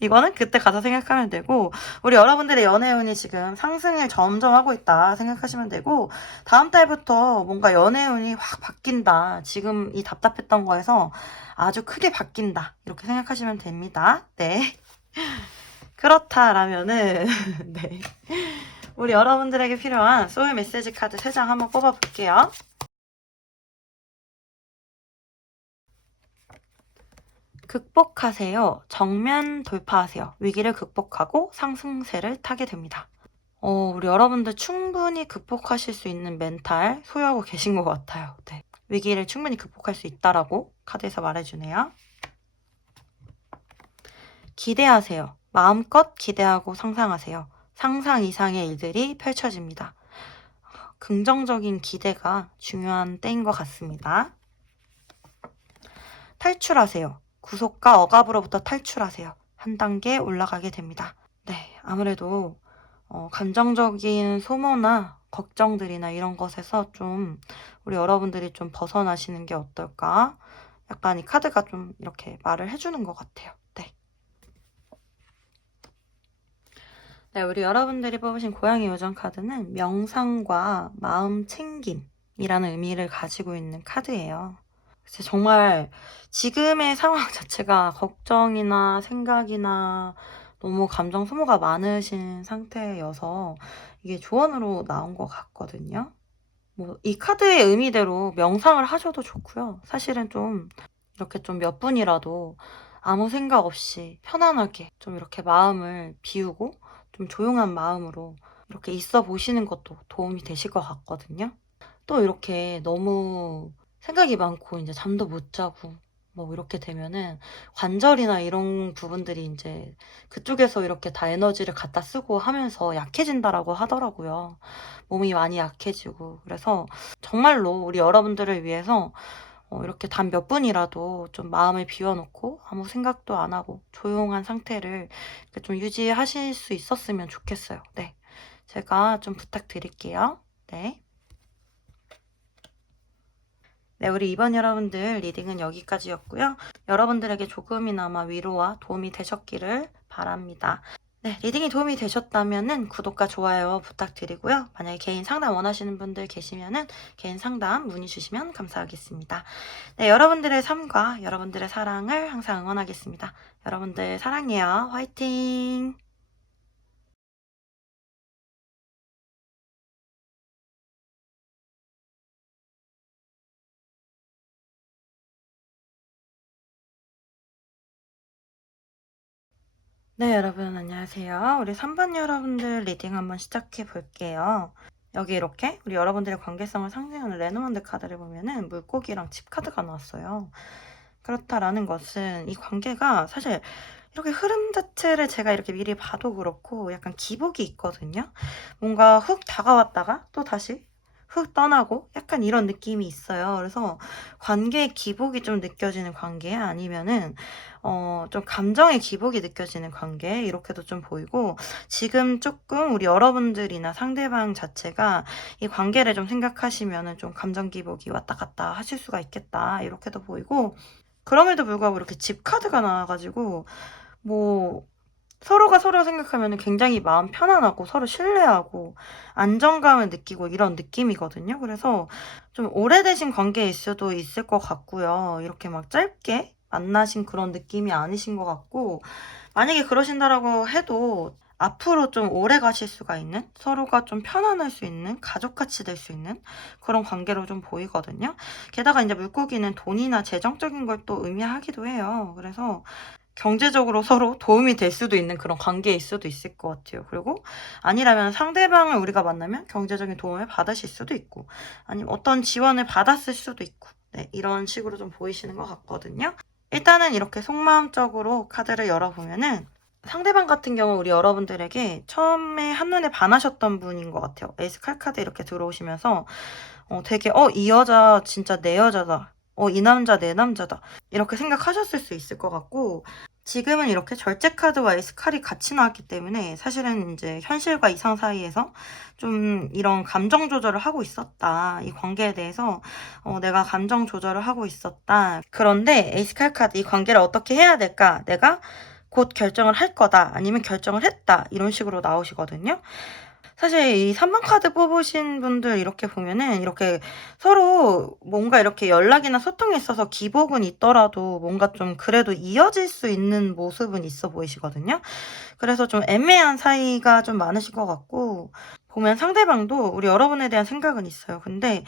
이거는 그때 가서 생각하면 되고 우리 여러분들의 연애운이 지금 상승을 점점 하고 있다 생각하시면 되고 다음 달부터 뭔가 연애운이 확 바뀐다. 지금 이 답답했던 거에서 아주 크게 바뀐다. 이렇게 생각하시면 됩니다. 네. 그렇다라면은 네. 우리 여러분들에게 필요한 소울 메시지 카드 3장 한번 뽑아볼게요. 극복하세요. 정면 돌파하세요. 위기를 극복하고 상승세를 타게 됩니다. 우리 여러분들 충분히 극복하실 수 있는 멘탈 소유하고 계신 것 같아요. 네. 위기를 충분히 극복할 수 있다라고 카드에서 말해주네요. 기대하세요. 마음껏 기대하고 상상하세요. 상상 이상의 일들이 펼쳐집니다. 긍정적인 기대가 중요한 때인 것 같습니다. 탈출하세요. 구속과 억압으로부터 탈출하세요. 한 단계 올라가게 됩니다. 네, 아무래도 감정적인 소모나 걱정들이나 이런 것에서 좀 우리 여러분들이 좀 벗어나시는 게 어떨까? 약간 이 카드가 좀 이렇게 말을 해주는 것 같아요. 네. 네, 우리 여러분들이 뽑으신 고양이 요정 카드는 명상과 마음 챙김이라는 의미를 가지고 있는 카드예요. 그래서 정말 지금의 상황 자체가 걱정이나 생각이나 너무 감정 소모가 많으신 상태여서 이게 조언으로 나온 것 같거든요. 뭐 이 카드의 의미대로 명상을 하셔도 좋고요. 사실은 좀 이렇게 좀 몇 분이라도 아무 생각 없이 편안하게 좀 이렇게 마음을 비우고 좀 조용한 마음으로 이렇게 있어 보시는 것도 도움이 되실 것 같거든요. 또 이렇게 너무 생각이 많고 이제 잠도 못 자고 뭐 이렇게 되면은 관절이나 이런 부분들이 인제 그쪽에서 이렇게 다 에너지를 갖다 쓰고 하면서 약해진다라고 하더라고요. 몸이 많이 약해지고. 그래서 정말로 우리 여러분들을 위해서 이렇게 단 몇 분이라도 좀 마음을 비워 놓고 아무 생각도 안 하고 조용한 상태를 이렇게 좀 유지하실 수 있었으면 좋겠어요. 네. 제가 좀 부탁드릴게요. 네. 네, 우리 이번 여러분들 리딩은 여기까지였고요. 여러분들에게 조금이나마 위로와 도움이 되셨기를 바랍니다. 네, 리딩이 도움이 되셨다면은 구독과 좋아요 부탁드리고요. 만약에 개인 상담 원하시는 분들 계시면은 개인 상담 문의 주시면 감사하겠습니다. 네, 여러분들의 삶과 여러분들의 사랑을 항상 응원하겠습니다. 여러분들 사랑해요. 화이팅! 네, 여러분 안녕하세요. 우리 3번 여러분들 리딩 한번 시작해 볼게요. 여기 이렇게 우리 여러분들의 관계성을 상징하는 레노먼드 카드를 보면은 물고기랑 집 카드가 나왔어요. 그렇다라는 것은 이 관계가 사실 이렇게 흐름 자체를 제가 이렇게 미리 봐도 그렇고 약간 기복이 있거든요. 뭔가 훅 다가왔다가 또 다시 훅 떠나고 약간 이런 느낌이 있어요. 그래서 관계의 기복이 좀 느껴지는 관계 아니면은 좀 감정의 기복이 느껴지는 관계 이렇게도 좀 보이고 지금 조금 우리 여러분들이나 상대방 자체가 이 관계를 좀 생각하시면은 좀 감정 기복이 왔다 갔다 하실 수가 있겠다 이렇게도 보이고 그럼에도 불구하고 이렇게 집 카드가 나와가지고 뭐 서로가 서로 생각하면 굉장히 마음 편안하고 서로 신뢰하고 안정감을 느끼고 이런 느낌이거든요. 그래서 좀 오래되신 관계일 수도 있을 것 같고요. 이렇게 막 짧게 만나신 그런 느낌이 아니신 것 같고 만약에 그러신다라고 해도 앞으로 좀 오래 가실 수가 있는 서로가 좀 편안할 수 있는 가족같이 될 수 있는 그런 관계로 좀 보이거든요. 게다가 이제 물고기는 돈이나 재정적인 걸 또 의미하기도 해요. 그래서 경제적으로 서로 도움이 될 수도 있는 그런 관계일 수도 있을 것 같아요. 그리고 아니라면 상대방을 우리가 만나면 경제적인 도움을 받으실 수도 있고 아니면 어떤 지원을 받았을 수도 있고 네, 이런 식으로 좀 보이시는 것 같거든요. 일단은 이렇게 속마음적으로 카드를 열어보면은 상대방 같은 경우 우리 여러분들에게 처음에 한눈에 반하셨던 분인 것 같아요. 에이스 칼카드 이렇게 들어오시면서 되게 이 여자 진짜 내 여자다. 이 남자 내 남자다. 이렇게 생각하셨을 수 있을 것 같고 지금은 이렇게 절제 카드와 에이스 칼이 같이 나왔기 때문에 사실은 이제 현실과 이상 사이에서 좀 이런 감정 조절을 하고 있었다. 이 관계에 대해서 내가 감정 조절을 하고 있었다. 그런데 에이스 칼 카드 이 관계를 어떻게 해야 될까? 내가 곧 결정을 할 거다. 아니면 결정을 했다. 이런 식으로 나오시거든요. 사실 이 3번 카드 뽑으신 분들 이렇게 보면은 이렇게 서로 뭔가 이렇게 연락이나 소통에 있어서 기복은 있더라도 뭔가 좀 그래도 이어질 수 있는 모습은 있어 보이시거든요. 그래서 좀 애매한 사이가 좀 많으실 것 같고 보면 상대방도 우리 여러분에 대한 생각은 있어요. 근데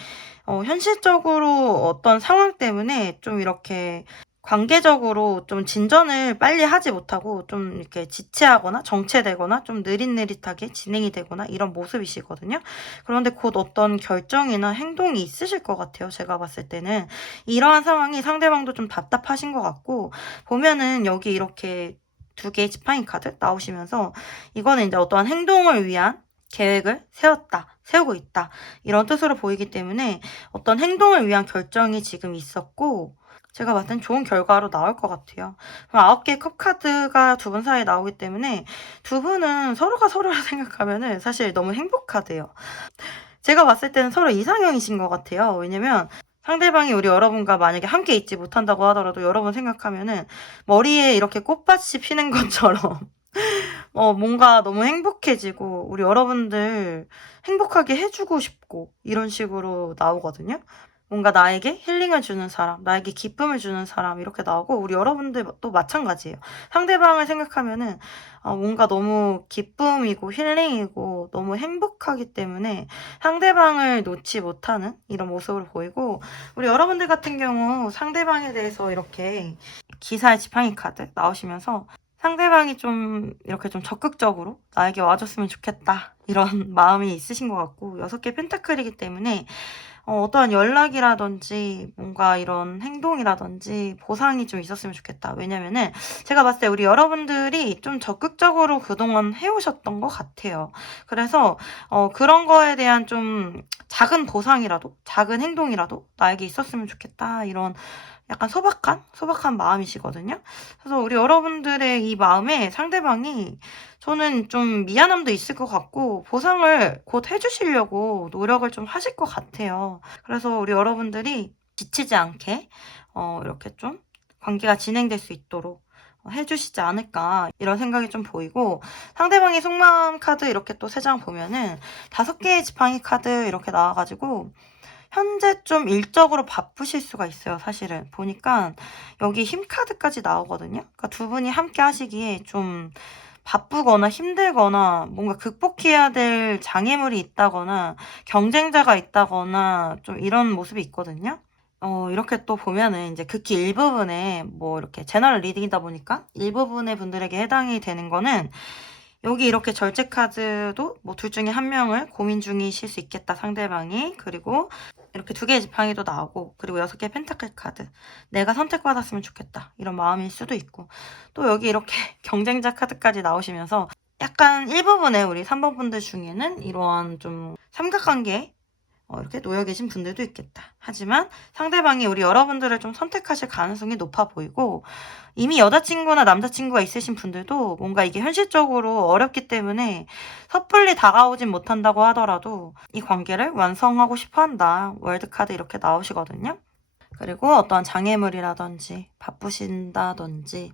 현실적으로 어떤 상황 때문에 좀 이렇게 관계적으로 좀 진전을 빨리 하지 못하고 좀 이렇게 지체하거나 정체되거나 좀 느릿느릿하게 진행이 되거나 이런 모습이시거든요. 그런데 곧 어떤 결정이나 행동이 있으실 것 같아요. 제가 봤을 때는. 이러한 상황이 상대방도 좀 답답하신 것 같고 보면은 여기 이렇게 두 개의 지팡이 카드 나오시면서 이거는 이제 어떠한 행동을 위한 계획을 세우고 있다. 이런 뜻으로 보이기 때문에 어떤 행동을 위한 결정이 지금 있었고 제가 봤을 땐 좋은 결과로 나올 것 같아요. 9개의 컵 카드가 두 분 사이에 나오기 때문에 두 분은 서로가 서로를 생각하면은 사실 너무 행복하대요. 제가 봤을 때는 서로 이상형이신 것 같아요. 왜냐면 상대방이 우리 여러분과 만약에 함께 있지 못한다고 하더라도 여러분 생각하면은 머리에 이렇게 꽃밭이 피는 것처럼 뭔가 너무 행복해지고 우리 여러분들 행복하게 해주고 싶고 이런 식으로 나오거든요. 뭔가 나에게 힐링을 주는 사람, 나에게 기쁨을 주는 사람 이렇게 나오고 우리 여러분들도 마찬가지예요. 상대방을 생각하면은 뭔가 너무 기쁨이고 힐링이고 너무 행복하기 때문에 상대방을 놓지 못하는 이런 모습을 보이고 우리 여러분들 같은 경우 상대방에 대해서 이렇게 기사의 지팡이 카드 나오시면서 상대방이 좀 이렇게 좀 적극적으로 나에게 와줬으면 좋겠다 이런 마음이 있으신 것 같고 6개 펜타클이기 때문에 어떠한 연락이라든지 뭔가 이런 행동이라든지 보상이 좀 있었으면 좋겠다. 왜냐면은 제가 봤을 때 우리 여러분들이 좀 적극적으로 그동안 해오셨던 것 같아요. 그래서 그런 거에 대한 좀 작은 보상이라도 작은 행동이라도 나에게 있었으면 좋겠다. 이런 약간 소박한 마음이시거든요. 그래서 우리 여러분들의 이 마음에 상대방이 저는 좀 미안함도 있을 것 같고 보상을 곧 해주시려고 노력을 좀 하실 것 같아요. 그래서 우리 여러분들이 지치지 않게 이렇게 좀 관계가 진행될 수 있도록 해주시지 않을까 이런 생각이 좀 보이고 상대방의 속마음 카드 이렇게 또 3장 보면은 5개의 지팡이 카드 이렇게 나와가지고 현재 좀 일적으로 바쁘실 수가 있어요. 사실은 보니까 여기 힘 카드까지 나오거든요. 그러니까 두 분이 함께 하시기에 좀 바쁘거나 힘들거나 뭔가 극복해야 될 장애물이 있다거나 경쟁자가 있다거나 좀 이런 모습이 있거든요. 이렇게 또 보면은 이제 극히 일부분에 뭐 이렇게 제너럴 리딩이다 보니까 일부분의 분들에게 해당이 되는 거는 여기 이렇게 절제 카드도 뭐 둘 중에 한 명을 고민 중이실 수 있겠다 상대방이. 그리고 이렇게 2개의 지팡이도 나오고 그리고 6개의 펜타클 카드 내가 선택받았으면 좋겠다 이런 마음일 수도 있고 또 여기 이렇게 경쟁자 카드까지 나오시면서 약간 일부분의 우리 3번 분들 중에는 이러한 좀 삼각관계 이렇게 놓여 계신 분들도 있겠다. 하지만 상대방이 우리 여러분들을 좀 선택하실 가능성이 높아 보이고 이미 여자친구나 남자친구가 있으신 분들도 뭔가 이게 현실적으로 어렵기 때문에 섣불리 다가오진 못한다고 하더라도 이 관계를 완성하고 싶어 한다. 월드카드 이렇게 나오시거든요. 그리고 어떠한 장애물이라든지 바쁘신다든지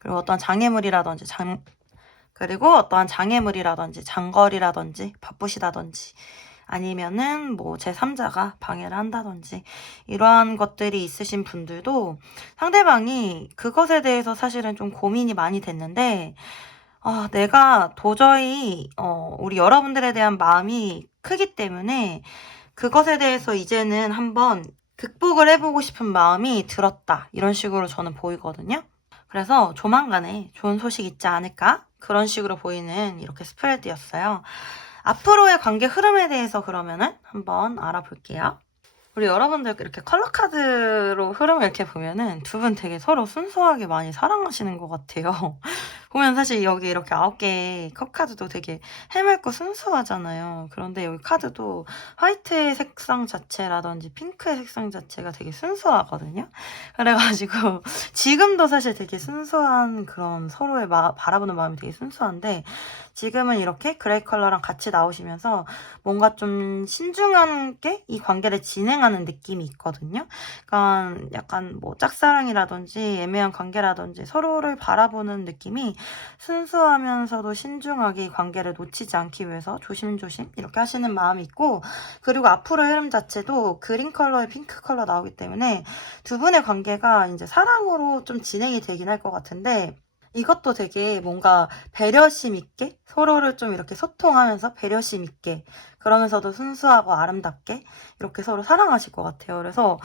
그리고 어떠한 장애물이라든지 장거리라든지 바쁘시다든지 아니면은 뭐 제3자가 방해를 한다든지 이러한 것들이 있으신 분들도 상대방이 그것에 대해서 사실은 좀 고민이 많이 됐는데 내가 도저히 우리 여러분들에 대한 마음이 크기 때문에 그것에 대해서 이제는 한번 극복을 해보고 싶은 마음이 들었다. 이런 식으로 저는 보이거든요. 그래서 조만간에 좋은 소식 있지 않을까? 그런 식으로 보이는 이렇게 스프레드였어요. 앞으로의 관계 흐름에 대해서 그러면은 한번 알아볼게요. 우리 여러분들 이렇게 컬러 카드로 흐름을 이렇게 보면은 두 분 되게 서로 순수하게 많이 사랑하시는 것 같아요. 보면 사실 여기 이렇게 9개의 컵 카드도 되게 해맑고 순수하잖아요. 그런데 여기 카드도 화이트의 색상 자체라든지 핑크의 색상 자체가 되게 순수하거든요. 그래가지고 지금도 사실 되게 순수한 그런 서로의 바라보는 마음이 되게 순수한데 지금은 이렇게 그레이 컬러랑 같이 나오시면서 뭔가 좀 신중하게 이 관계를 진행하는 느낌이 있거든요. 그러니까 약간 뭐 짝사랑이라든지 애매한 관계라든지 서로를 바라보는 느낌이 순수하면서도 신중하게 이 관계를 놓치지 않기 위해서 조심조심 이렇게 하시는 마음이 있고 그리고 앞으로의 흐름 자체도 그린 컬러에 핑크 컬러 나오기 때문에 두 분의 관계가 이제 사랑으로 좀 진행이 되긴 할 것 같은데 이것도 되게 뭔가 배려심 있게 서로를 좀 이렇게 소통하면서 배려심 있게 그러면서도 순수하고 아름답게 이렇게 서로 사랑하실 것 같아요. 그래서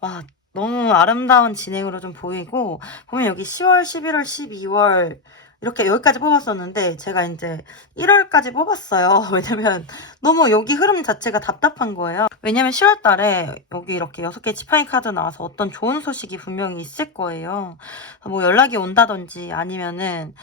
와 너무 아름다운 진행으로 좀 보이고 보면 여기 10월, 11월, 12월 이렇게 여기까지 뽑았었는데 제가 이제 1월까지 뽑았어요. 왜냐면 너무 여기 흐름 자체가 답답한 거예요. 왜냐면 10월 달에 여기 이렇게 6개 지팡이 카드 나와서 어떤 좋은 소식이 분명히 있을 거예요. 뭐 연락이 온다든지 아니면은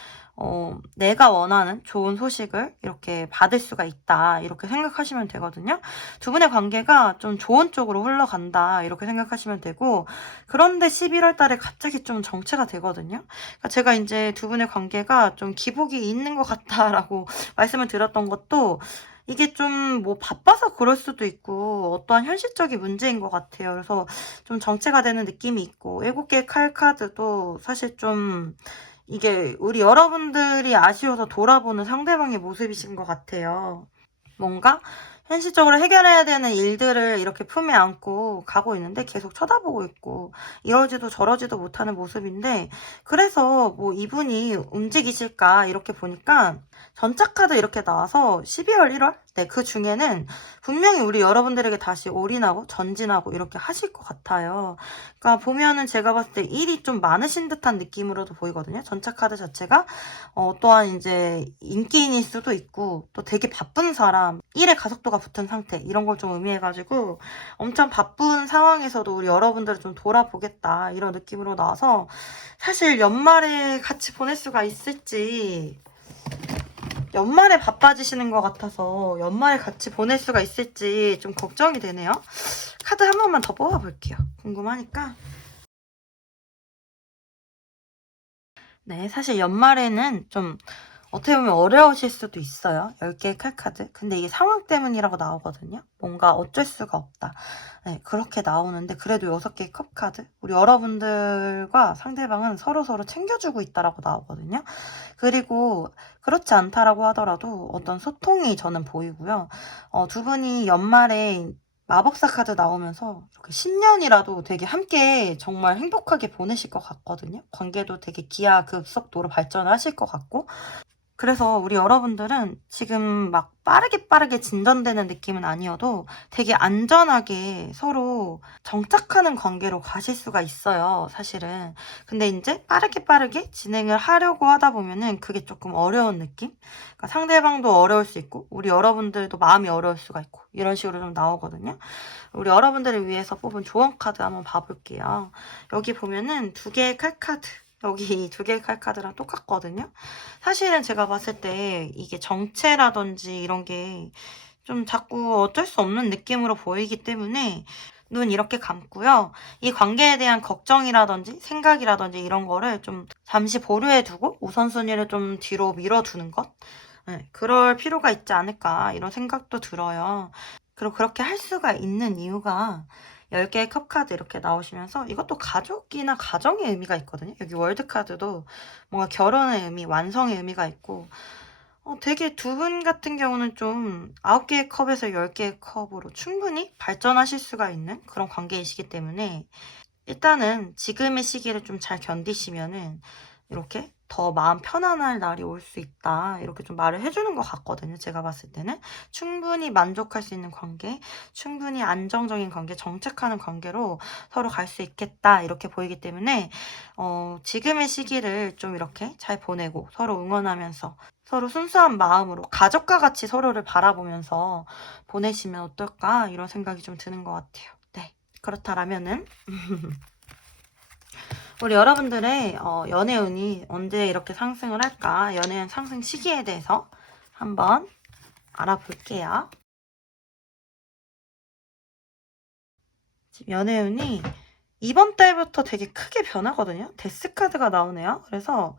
내가 원하는 좋은 소식을 이렇게 받을 수가 있다. 이렇게 생각하시면 되거든요. 두 분의 관계가 좀 좋은 쪽으로 흘러간다. 이렇게 생각하시면 되고, 그런데 11월 달에 갑자기 좀 정체가 되거든요. 그러니까 제가 이제 두 분의 관계가 좀 기복이 있는 것 같다라고 말씀을 드렸던 것도 이게 좀 뭐 바빠서 그럴 수도 있고 어떠한 현실적인 문제인 것 같아요. 그래서 좀 정체가 되는 느낌이 있고, 7개의 칼 카드도 사실 좀 이게 우리 여러분들이 아쉬워서 돌아보는 상대방의 모습이신 것 같아요. 뭔가 현실적으로 해결해야 되는 일들을 이렇게 품에 안고 가고 있는데 계속 쳐다보고 있고 이러지도 저러지도 못하는 모습인데, 그래서 뭐 이분이 움직이실까 이렇게 보니까 전차 카드 이렇게 나와서 12월 1월? 네, 그 중에는 분명히 우리 여러분들에게 다시 올인하고 전진하고 이렇게 하실 것 같아요. 그러니까 보면은 제가 봤을 때 일이 좀 많으신 듯한 느낌으로도 보이거든요. 전차 카드 자체가 또한 이제 인기인일 수도 있고 또 되게 바쁜 사람, 일에 가속도가 붙은 상태, 이런 걸 좀 의미해가지고 엄청 바쁜 상황에서도 우리 여러분들을 좀 돌아보겠다 이런 느낌으로 나와서, 사실 연말에 같이 보낼 수가 있을지, 연말에 바빠지시는 것 같아서 연말에 같이 보낼 수가 있을지 좀 걱정이 되네요. 카드 한 번만 더 뽑아볼게요. 궁금하니까. 네, 사실 연말에는 좀 어떻게 보면 어려우실 수도 있어요. 10개의 칼카드. 근데 이게 상황 때문이라고 나오거든요. 뭔가 어쩔 수가 없다. 네, 그렇게 나오는데 그래도 6개의 컵카드. 우리 여러분들과 상대방은 서로서로 챙겨주고 있다라고 나오거든요. 그리고 그렇지 않다라고 하더라도 어떤 소통이 저는 보이고요. 두 분이 연말에 마법사 카드 나오면서 이렇게 신년이라도 되게 함께 정말 행복하게 보내실 것 같거든요. 관계도 되게 기하급속도로 발전하실 것 같고, 그래서 우리 여러분들은 지금 막 빠르게 진전되는 느낌은 아니어도 되게 안전하게 서로 정착하는 관계로 가실 수가 있어요, 사실은. 근데 이제 빠르게 진행을 하려고 하다 보면은 그게 조금 어려운 느낌? 그러니까 상대방도 어려울 수 있고 우리 여러분들도 마음이 어려울 수가 있고 이런 식으로 좀 나오거든요. 우리 여러분들을 위해서 뽑은 조언 카드 한번 봐볼게요. 여기 보면은 2개의 칼카드, 여기 2개의 칼카드랑 똑같거든요. 사실은 제가 봤을 때 이게 정체라든지 이런 게 좀 자꾸 어쩔 수 없는 느낌으로 보이기 때문에 눈 이렇게 감고요. 이 관계에 대한 걱정이라든지 생각이라든지 이런 거를 좀 잠시 보류해두고 우선순위를 좀 뒤로 밀어두는 것? 네, 그럴 필요가 있지 않을까 이런 생각도 들어요. 그리고 그렇게 할 수가 있는 이유가 10개의 컵카드 이렇게 나오시면서 이것도 가족이나 가정의 의미가 있거든요. 여기 월드카드도 뭔가 결혼의 의미, 완성의 의미가 있고, 되게 두 분 같은 경우는 좀 9개의 컵에서 10개의 컵으로 충분히 발전하실 수가 있는 그런 관계이시기 때문에 일단은 지금의 시기를 좀 잘 견디시면은 이렇게 더 마음 편안할 날이 올 수 있다. 이렇게 좀 말을 해주는 것 같거든요. 제가 봤을 때는. 충분히 만족할 수 있는 관계, 충분히 안정적인 관계, 정착하는 관계로 서로 갈 수 있겠다. 이렇게 보이기 때문에, 지금의 시기를 좀 이렇게 잘 보내고 서로 응원하면서 서로 순수한 마음으로 가족과 같이 서로를 바라보면서 보내시면 어떨까? 이런 생각이 좀 드는 것 같아요. 네. 그렇다라면은, 우리 여러분들의 연애운이 언제 이렇게 상승을 할까? 연애운 상승 시기에 대해서 한번 알아볼게요. 지금 연애운이 이번 달부터 되게 크게 변하거든요. 데스 카드가 나오네요. 그래서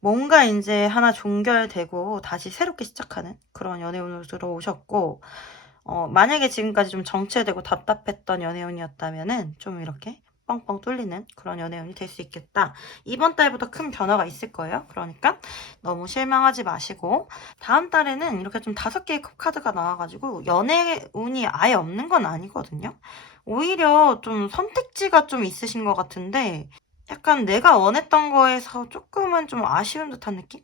뭔가 이제 하나 종결되고 다시 새롭게 시작하는 그런 연애운으로 들어오셨고, 만약에 지금까지 좀 정체되고 답답했던 연애운이었다면은 좀 이렇게 뻥뻥 뚫리는 그런 연애운이 될 수 있겠다. 이번 달부터 큰 변화가 있을 거예요. 그러니까 너무 실망하지 마시고, 다음 달에는 이렇게 좀 5개의 컵카드가 나와가지고 연애운이 아예 없는 건 아니거든요. 오히려 좀 선택지가 좀 있으신 것 같은데 약간 내가 원했던 거에서 조금은 좀 아쉬운 듯한 느낌?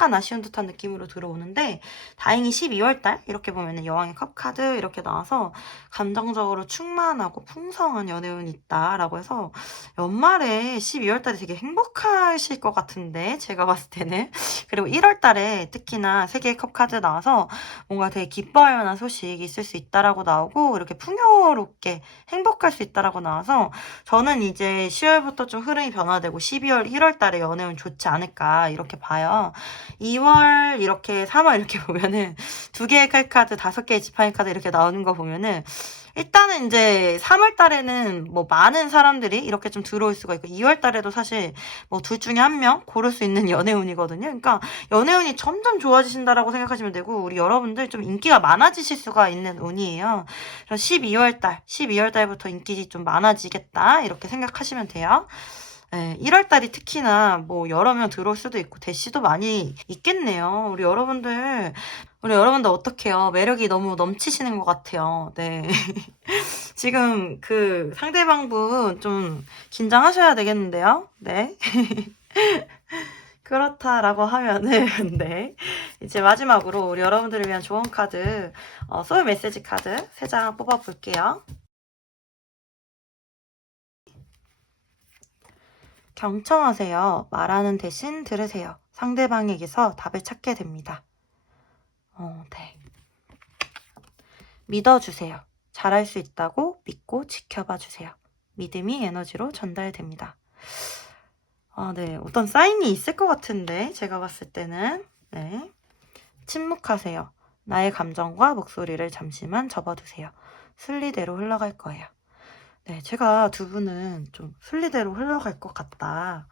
약간 아쉬운 듯한 느낌으로 들어오는데 다행히 12월달 이렇게 보면은 여왕의 컵 카드 이렇게 나와서 감정적으로 충만하고 풍성한 연애운이 있다라고 해서 연말에 12월달에 되게 행복하실 것 같은데 제가 봤을 때는 그리고 1월달에 특히나 세 개의 컵 카드 나와서 뭔가 되게 기뻐할 만한 소식이 있을 수 있다라고 나오고 이렇게 풍요롭게 행복할 수 있다라고 나와서 저는 이제 10월부터 좀 흐름이 변화되고 12월, 1월달에 연애운 좋지 않을까 이렇게 봐요. 2월 이렇게 3월 이렇게 보면은 두 개의 칼카드, 다섯 개의 지팡이 카드 이렇게 나오는 거 보면은 일단은 이제 3월 달에는 뭐 많은 사람들이 이렇게 좀 들어올 수가 있고 2월 달에도 사실 뭐 둘 중에 한 명 고를 수 있는 연애운이거든요. 그러니까 연애운이 점점 좋아지신다라고 생각하시면 되고 우리 여러분들 좀 인기가 많아지실 수가 있는 운이에요. 그래서 12월 달부터 인기 좀 많아지겠다 이렇게 생각하시면 돼요. 네, 1월 달이 특히나 뭐 여러 명 들어올 수도 있고 대시도 많이 있겠네요. 우리 여러분들 어떡해요? 매력이 너무 넘치시는 것 같아요. 네. 지금 그 상대방분 좀 긴장하셔야 되겠는데요? 네. 그렇다라고 하면은, 네. 이제 마지막으로 우리 여러분들을 위한 조언 카드, 소울 메시지 카드 3장 뽑아볼게요. 경청하세요. 말하는 대신 들으세요. 상대방에게서 답을 찾게 됩니다. 네. 믿어주세요. 잘할 수 있다고 믿고 지켜봐 주세요. 믿음이 에너지로 전달됩니다. 네. 어떤 사인이 있을 것 같은데, 제가 봤을 때는. 네. 침묵하세요. 나의 감정과 목소리를 잠시만 접어두세요. 순리대로 흘러갈 거예요. 네. 제가 두 분은 좀 순리대로 흘러갈 것 같다.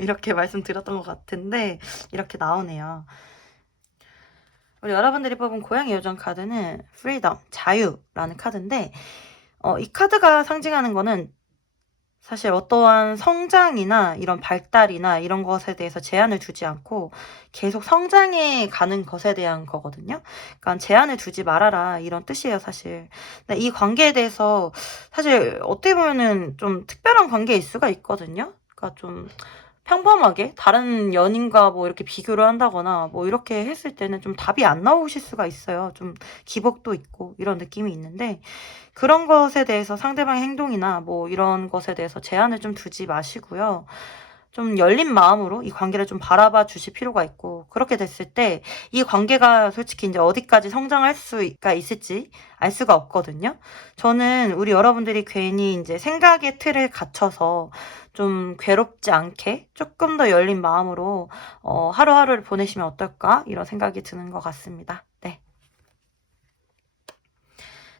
이렇게 말씀드렸던 것 같은데, 이렇게 나오네요. 우리 여러분들이 뽑은 고양이 요정 카드는 프리덤, 자유라는 카드인데 이 카드가 상징하는 거는 사실 어떠한 성장이나 이런 발달이나 이런 것에 대해서 제한을 두지 않고 계속 성장해 가는 것에 대한 거거든요. 그러니까 제한을 두지 말아라 이런 뜻이에요, 사실. 근데 이 관계에 대해서 사실 어떻게 보면은 좀 특별한 관계일 수가 있거든요. 그러니까 좀 평범하게 다른 연인과 뭐 이렇게 비교를 한다거나 뭐 이렇게 했을 때는 좀 답이 안 나오실 수가 있어요. 좀 기복도 있고 이런 느낌이 있는데 그런 것에 대해서 상대방의 행동이나 뭐 이런 것에 대해서 제한을 좀 두지 마시고요. 좀 열린 마음으로 이 관계를 좀 바라봐 주실 필요가 있고 그렇게 됐을 때 이 관계가 솔직히 이제 어디까지 성장할 수가 있을지 알 수가 없거든요. 저는 우리 여러분들이 괜히 이제 생각의 틀을 갖춰서 좀 괴롭지 않게 조금 더 열린 마음으로 하루하루를 보내시면 어떨까 이런 생각이 드는 것 같습니다. 네.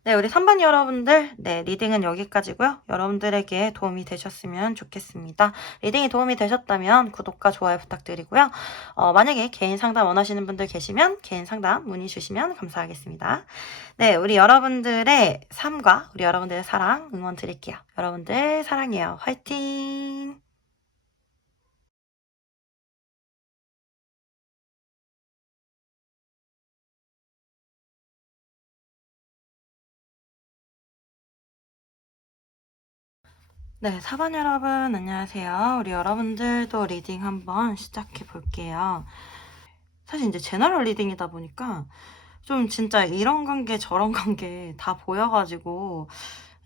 네, 우리 3번 여러분들, 네, 리딩은 여기까지고요. 여러분들에게 도움이 되셨으면 좋겠습니다. 리딩이 도움이 되셨다면 구독과 좋아요 부탁드리고요. 만약에 개인 상담 원하시는 분들 계시면 개인 상담 문의 주시면 감사하겠습니다. 네, 우리 여러분들의 삶과 우리 여러분들의 사랑 응원 드릴게요. 여러분들 사랑해요. 화이팅! 네, 4번 여러분 안녕하세요. 우리 여러분들도 리딩 한번 시작해 볼게요. 사실 이제 제너럴 리딩이다 보니까 좀 진짜 이런 관계 저런 관계 다 보여가지고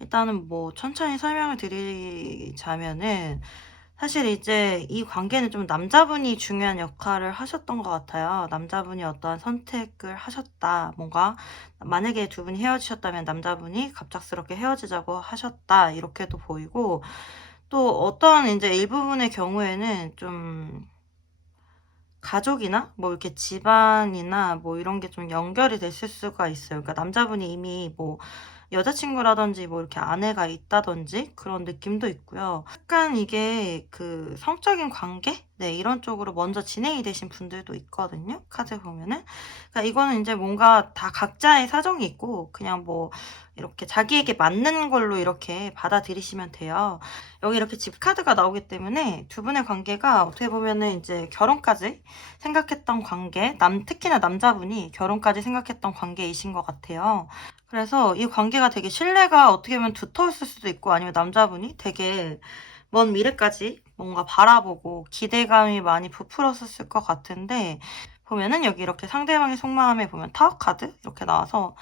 일단은 뭐 천천히 설명을 드리자면은 사실 이제 이 관계는 좀 남자분이 중요한 역할을 하셨던 것 같아요. 남자분이 어떠한 선택을 하셨다. 뭔가 만약에 두 분이 헤어지셨다면 남자분이 갑작스럽게 헤어지자고 하셨다. 이렇게도 보이고 또 어떠한 이제 일부분의 경우에는 좀 가족이나 뭐 이렇게 집안이나 뭐 이런 게 좀 연결이 됐을 수가 있어요. 그러니까 남자분이 이미 뭐 여자친구라든지 뭐 이렇게 아내가 있다든지 그런 느낌도 있고요. 약간 이게 그 성적인 관계? 네, 이런 쪽으로 먼저 진행이 되신 분들도 있거든요. 카드 보면은. 그러니까 이거는 이제 뭔가 다 각자의 사정이 있고 그냥 뭐 이렇게 자기에게 맞는 걸로 이렇게 받아들이시면 돼요. 여기 이렇게 집 카드가 나오기 때문에 두 분의 관계가 어떻게 보면은 이제 결혼까지 생각했던 관계, 특히나 남자분이 결혼까지 생각했던 관계이신 것 같아요. 그래서 이 관계가 되게 신뢰가 어떻게 보면 두터웠을 수도 있고 아니면 남자분이 되게 먼 미래까지 뭔가 바라보고 기대감이 많이 부풀었을 것 같은데, 보면은 여기 이렇게 상대방의 속마음에 보면 타워 카드 이렇게 나와서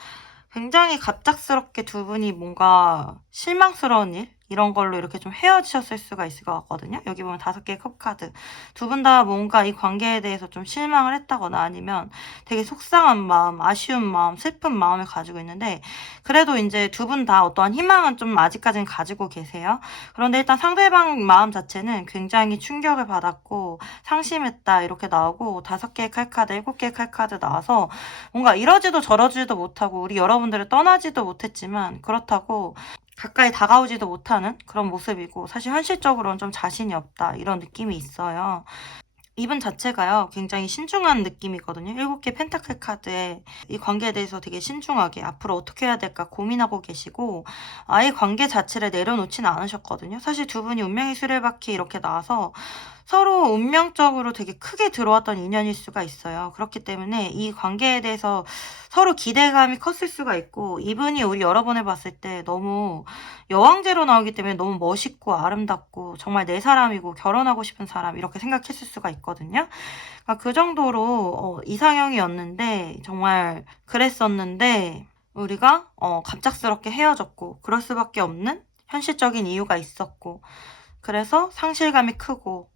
굉장히 갑작스럽게 두 분이 뭔가 실망스러운 일 이런 걸로 이렇게 좀 헤어지셨을 수가 있을 것 같거든요. 여기 보면 5개의 컵 카드. 두 분 다 뭔가 이 관계에 대해서 좀 실망을 했다거나 아니면 되게 속상한 마음, 아쉬운 마음, 슬픈 마음을 가지고 있는데, 그래도 이제 두 분 다 어떠한 희망은 좀 아직까지는 가지고 계세요. 그런데 일단 상대방 마음 자체는 굉장히 충격을 받았고 상심했다 이렇게 나오고, 5개의 칼카드, 7개의 칼카드 나와서 뭔가 이러지도 저러지도 못하고 우리 여러분들을 떠나지도 못했지만 그렇다고 가까이 다가오지도 못하는 그런 모습이고, 사실 현실적으로는 좀 자신이 없다 이런 느낌이 있어요. 이분 자체가요, 굉장히 신중한 느낌이거든요. 7개 펜타클 카드에 이 관계에 대해서 되게 신중하게 앞으로 어떻게 해야 될까 고민하고 계시고, 아예 관계 자체를 내려놓지는 않으셨거든요. 사실 두 분이 운명의 수레바퀴 이렇게 나와서 서로 운명적으로 되게 크게 들어왔던 인연일 수가 있어요. 그렇기 때문에 이 관계에 대해서 서로 기대감이 컸을 수가 있고, 이분이 우리 여러분을 봤을 때 너무 여왕제로 나오기 때문에 너무 멋있고 아름답고 정말 내 사람이고 결혼하고 싶은 사람 이렇게 생각했을 수가 있거든요. 그러니까 그 정도로 이상형이었는데, 정말 그랬었는데 우리가 갑작스럽게 헤어졌고 그럴 수밖에 없는 현실적인 이유가 있었고, 그래서 상실감이 크고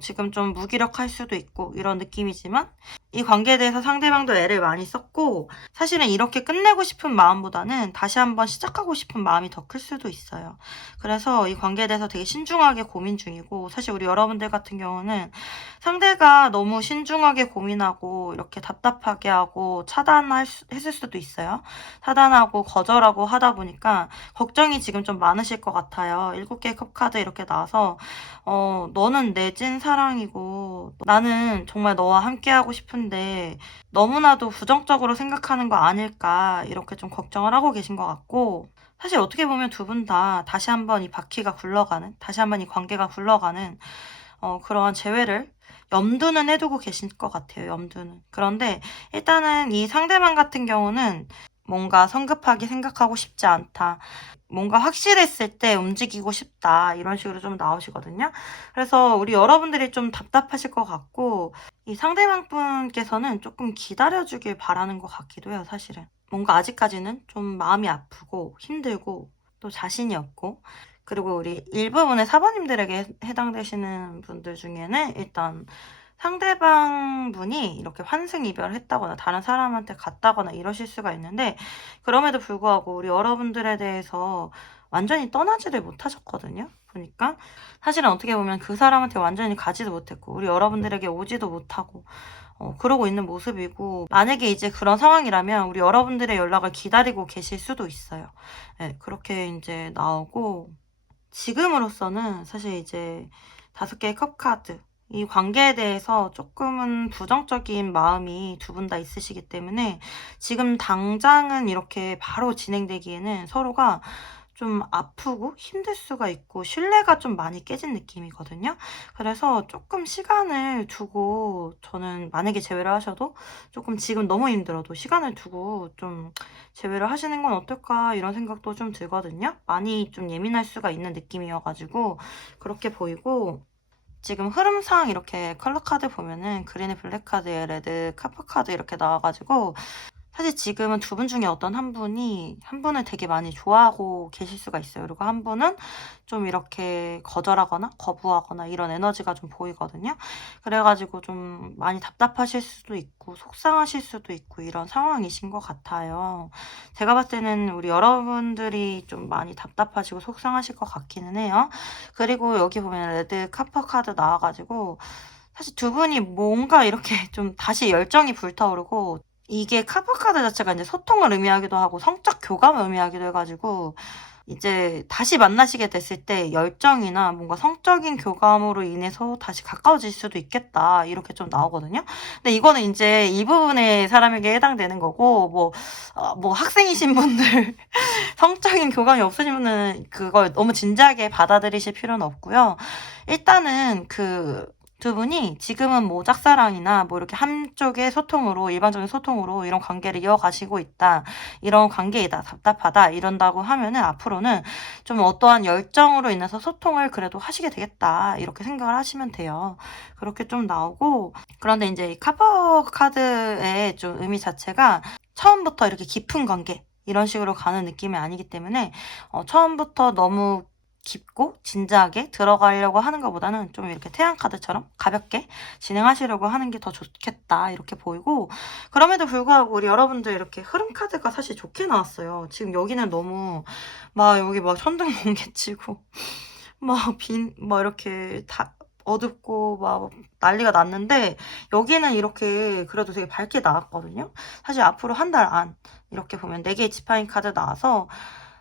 지금 좀 무기력할 수도 있고 이런 느낌이지만, 이 관계에 대해서 상대방도 애를 많이 썼고, 사실은 이렇게 끝내고 싶은 마음보다는 다시 한번 시작하고 싶은 마음이 더 클 수도 있어요. 그래서 이 관계에 대해서 되게 신중하게 고민 중이고, 사실 우리 여러분들 같은 경우는 상대가 너무 신중하게 고민하고 이렇게 답답하게 하고 했을 수도 있어요. 차단하고 거절하고 하다 보니까 걱정이 지금 좀 많으실 것 같아요. 7개의 컵 카드 이렇게 나와서 너는 내 찐 사랑이고 나는 정말 너와 함께하고 싶은데 너무나도 부정적으로 생각하는 거 아닐까 이렇게 좀 걱정을 하고 계신 것 같고, 사실 어떻게 보면 두 분 다 다시 한번 이 바퀴가 굴러가는, 다시 한번 이 관계가 굴러가는 그러한 재회를 염두는 해두고 계실 것 같아요. 염두는. 그런데 일단은 이 상대방 같은 경우는 뭔가 성급하게 생각하고 싶지 않다, 뭔가 확실했을 때 움직이고 싶다 이런 식으로 좀 나오시거든요. 그래서 우리 여러분들이 좀 답답하실 것 같고, 이 상대방 분께서는 조금 기다려주길 바라는 것 같기도 해요. 사실은 뭔가 아직까지는 좀 마음이 아프고 힘들고 또 자신이 없고, 그리고 우리 일부분의 사모님들에게 해당되시는 분들 중에는 일단 상대방 분이 이렇게 환승 이별했다거나 다른 사람한테 갔다거나 이러실 수가 있는데, 그럼에도 불구하고 우리 여러분들에 대해서 완전히 떠나지를 못하셨거든요. 보니까 사실은 어떻게 보면 그 사람한테 완전히 가지도 못했고 우리 여러분들에게 오지도 못하고 그러고 있는 모습이고, 만약에 이제 그런 상황이라면 우리 여러분들의 연락을 기다리고 계실 수도 있어요. 네, 그렇게 이제 나오고, 지금으로서는 사실 이제 5개의 컵 카드, 이 관계에 대해서 조금은 부정적인 마음이 두 분 다 있으시기 때문에 지금 당장은 이렇게 바로 진행되기에는 서로가 좀 아프고 힘들 수가 있고 신뢰가 좀 많이 깨진 느낌이거든요. 그래서 조금 시간을 두고, 저는 만약에 재회를 하셔도 조금 지금 너무 힘들어도 시간을 두고 좀 재회를 하시는 건 어떨까 이런 생각도 좀 들거든요. 많이 좀 예민할 수가 있는 느낌이어가지고 그렇게 보이고, 지금 흐름상 이렇게 컬러 카드 보면은 그린에 블랙 카드에 레드 카프 카드 이렇게 나와가지고, 사실 지금은 두 분 중에 어떤 한 분이 한 분을 되게 많이 좋아하고 계실 수가 있어요. 그리고 한 분은 좀 이렇게 거절하거나 거부하거나 이런 에너지가 좀 보이거든요. 그래가지고 좀 많이 답답하실 수도 있고 속상하실 수도 있고 이런 상황이신 것 같아요. 제가 봤을 때는 우리 여러분들이 좀 많이 답답하시고 속상하실 것 같기는 해요. 그리고 여기 보면 레드 카퍼 카드 나와가지고, 사실 두 분이 뭔가 이렇게 좀 다시 열정이 불타오르고, 이게 카프카드 자체가 이제 소통을 의미하기도 하고 성적 교감을 의미하기도 해가지고, 이제 다시 만나시게 됐을 때 열정이나 뭔가 성적인 교감으로 인해서 다시 가까워질 수도 있겠다 이렇게 좀 나오거든요. 근데 이거는 이제 이 부분의 사람에게 해당되는 거고, 뭐 학생이신 분들 성적인 교감이 없으신 분은 그걸 너무 진지하게 받아들이실 필요는 없고요. 일단은 두 분이 지금은 뭐 짝사랑이나 뭐 이렇게 한쪽의 소통으로, 일반적인 소통으로 이런 관계를 이어가시고 있다. 이런 관계이다. 답답하다. 이런다고 하면은 앞으로는 좀 어떠한 열정으로 인해서 소통을 그래도 하시게 되겠다. 이렇게 생각을 하시면 돼요. 그렇게 좀 나오고, 그런데 이제 이 카퍼 카드의 좀 의미 자체가 처음부터 이렇게 깊은 관계, 이런 식으로 가는 느낌이 아니기 때문에 처음부터 너무 깊고 진지하게 들어가려고 하는 것보다는 좀 이렇게 태양 카드처럼 가볍게 진행하시려고 하는 게 더 좋겠다 이렇게 보이고, 그럼에도 불구하고 우리 여러분들 이렇게 흐름 카드가 사실 좋게 나왔어요. 지금 여기는 너무 막 여기 막 천둥번개치고 막 이렇게 다 어둡고 막 난리가 났는데, 여기는 이렇게 그래도 되게 밝게 나왔거든요. 사실 앞으로 한 달 안 이렇게 보면 4개의 지파인 카드 나와서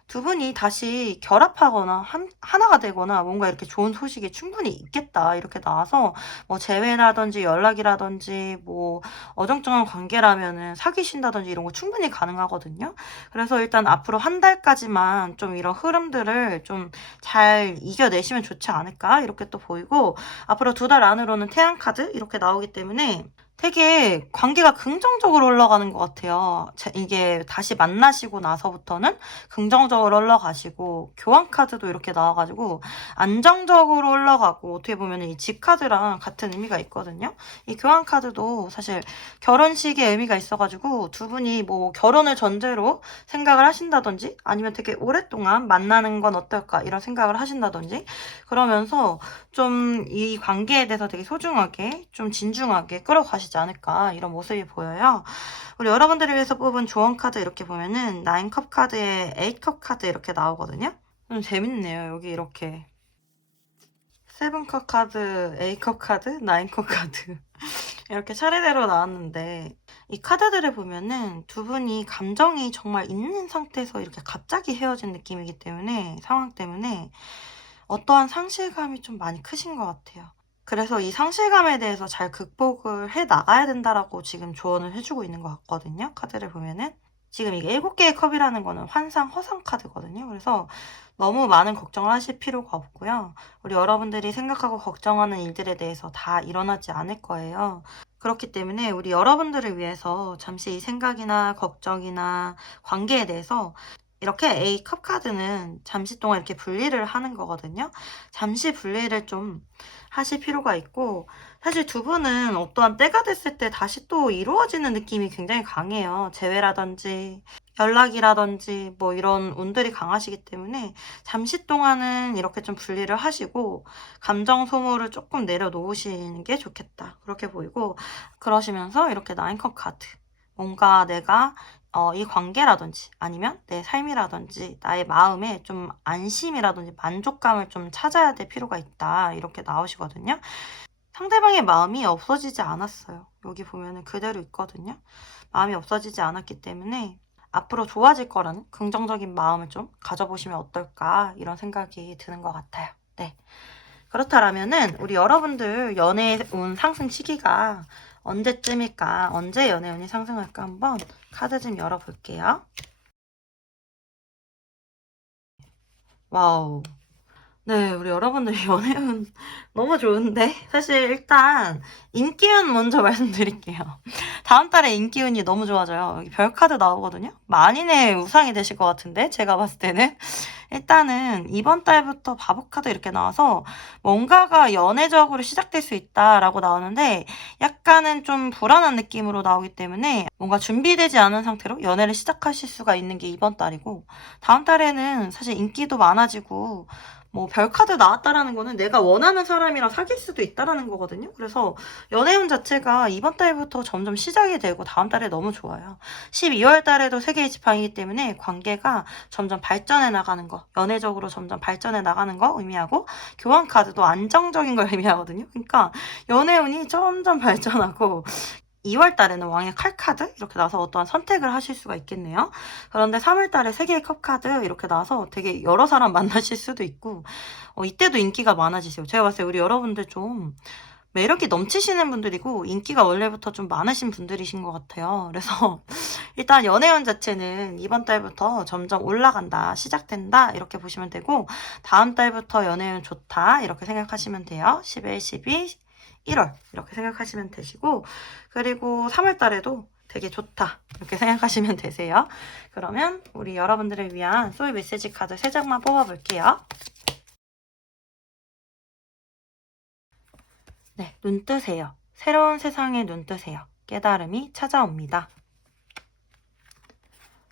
두 분이 다시 결합하거나 하나가 되거나 뭔가 이렇게 좋은 소식이 충분히 있겠다 이렇게 나와서, 뭐 재회라든지 연락이라든지 뭐 어정쩡한 관계라면은 사귀신다든지 이런 거 충분히 가능하거든요. 그래서 일단 앞으로 한 달까지만 좀 이런 흐름들을 좀 잘 이겨내시면 좋지 않을까 이렇게 또 보이고, 앞으로 2달 안으로는 태양 카드 이렇게 나오기 때문에 되게 관계가 긍정적으로 흘러가는 것 같아요. 이게 다시 만나시고 나서부터는 긍정적으로 흘러가시고, 교환 카드도 이렇게 나와가지고 안정적으로 흘러가고, 어떻게 보면 이 집 카드랑 같은 의미가 있거든요. 이 교환 카드도 사실 결혼식의 의미가 있어가지고 두 분이 뭐 결혼을 전제로 생각을 하신다든지, 아니면 되게 오랫동안 만나는 건 어떨까 이런 생각을 하신다든지, 그러면서 좀 이 관계에 대해서 되게 소중하게 좀 진중하게 끌어가시지 않을까 이런 모습이 보여요. 우리 여러분들을 위해서 뽑은 조언 카드 이렇게 보면은 9컵 카드에 8컵 카드 이렇게 나오거든요. 좀 재밌네요. 여기 이렇게 7컵 카드, 8컵 카드, 9컵 카드 이렇게 차례대로 나왔는데, 이 카드들을 보면은 두 분이 감정이 정말 있는 상태에서 이렇게 갑자기 헤어진 느낌이기 때문에, 상황 때문에 어떠한 상실감이 좀 많이 크신 것 같아요. 그래서 이 상실감에 대해서 잘 극복을 해 나가야 된다라고 지금 조언을 해주고 있는 것 같거든요. 카드를 보면은. 지금 이게 7개의 컵이라는 거는 환상, 허상 카드거든요. 그래서 너무 많은 걱정을 하실 필요가 없고요. 우리 여러분들이 생각하고 걱정하는 일들에 대해서 다 일어나지 않을 거예요. 그렇기 때문에 우리 여러분들을 위해서 잠시 이 생각이나 걱정이나 관계에 대해서 이렇게 A컵 카드는 잠시 동안 이렇게 분리를 하는 거거든요. 잠시 분리를 좀 하실 필요가 있고, 사실 두 분은 어떠한 때가 됐을 때 다시 또 이루어지는 느낌이 굉장히 강해요. 재회라든지 연락이라든지 뭐 이런 운들이 강하시기 때문에 잠시 동안은 이렇게 좀 분리를 하시고 감정 소모를 조금 내려놓으시는 게 좋겠다 그렇게 보이고, 그러시면서 이렇게 9컵 카드, 뭔가 내가 이 관계라든지 아니면 내 삶이라든지 나의 마음에 좀 안심이라든지 만족감을 좀 찾아야 될 필요가 있다 이렇게 나오시거든요. 상대방의 마음이 없어지지 않았어요. 여기 보면은 그대로 있거든요. 마음이 없어지지 않았기 때문에 앞으로 좋아질 거라는 긍정적인 마음을 좀 가져보시면 어떨까 이런 생각이 드는 것 같아요. 네. 그렇다면은 우리 여러분들 연애운 상승 시기가 언제쯤일까? 언제 연애운이 상승할까? 한번 카드 좀 열어볼게요. 와우. 네, 우리 여러분들 연애운 너무 좋은데? 사실 일단 인기운 먼저 말씀드릴게요. 다음 달에 인기운이 너무 좋아져요. 여기 별 카드 나오거든요. 만인의 우상이 되실 것 같은데, 제가 봤을 때는. 일단은 이번 달부터 바보 카드 이렇게 나와서 뭔가가 연애적으로 시작될 수 있다라고 나오는데, 약간은 좀 불안한 느낌으로 나오기 때문에 뭔가 준비되지 않은 상태로 연애를 시작하실 수가 있는 게 이번 달이고, 다음 달에는 사실 인기도 많아지고 뭐 별카드 나왔다라는 거는 내가 원하는 사람이랑 사귈 수도 있다라는 거거든요. 그래서 연애운 자체가 이번 달부터 점점 시작이 되고 다음 달에 너무 좋아요. 12월 달에도 세계의 지팡이기 때문에 관계가 점점 발전해 나가는 거, 연애적으로 점점 발전해 나가는 거 의미하고, 교환 카드도 안정적인 걸 의미하거든요. 그러니까 연애운이 점점 발전하고, 2월 달에는 왕의 칼 카드 이렇게 나와서 어떠한 선택을 하실 수가 있겠네요. 그런데 3월 달에 3개의 컵 카드 이렇게 나와서 되게 여러 사람 만나실 수도 있고, 이때도 인기가 많아지세요. 제가 봤을 때 우리 여러분들 좀 매력이 넘치시는 분들이고 인기가 원래부터 좀 많으신 분들이신 것 같아요. 그래서 일단 연애운 자체는 이번 달부터 점점 올라간다, 시작된다 이렇게 보시면 되고, 다음 달부터 연애운 좋다 이렇게 생각하시면 돼요. 11, 12, 1월 이렇게 생각하시면 되시고, 그리고 3월 달에도 되게 좋다 이렇게 생각하시면 되세요. 그러면 우리 여러분들을 위한 소울 메시지 카드 3장만 뽑아볼게요. 네, 눈 뜨세요. 새로운 세상에 눈 뜨세요. 깨달음이 찾아옵니다.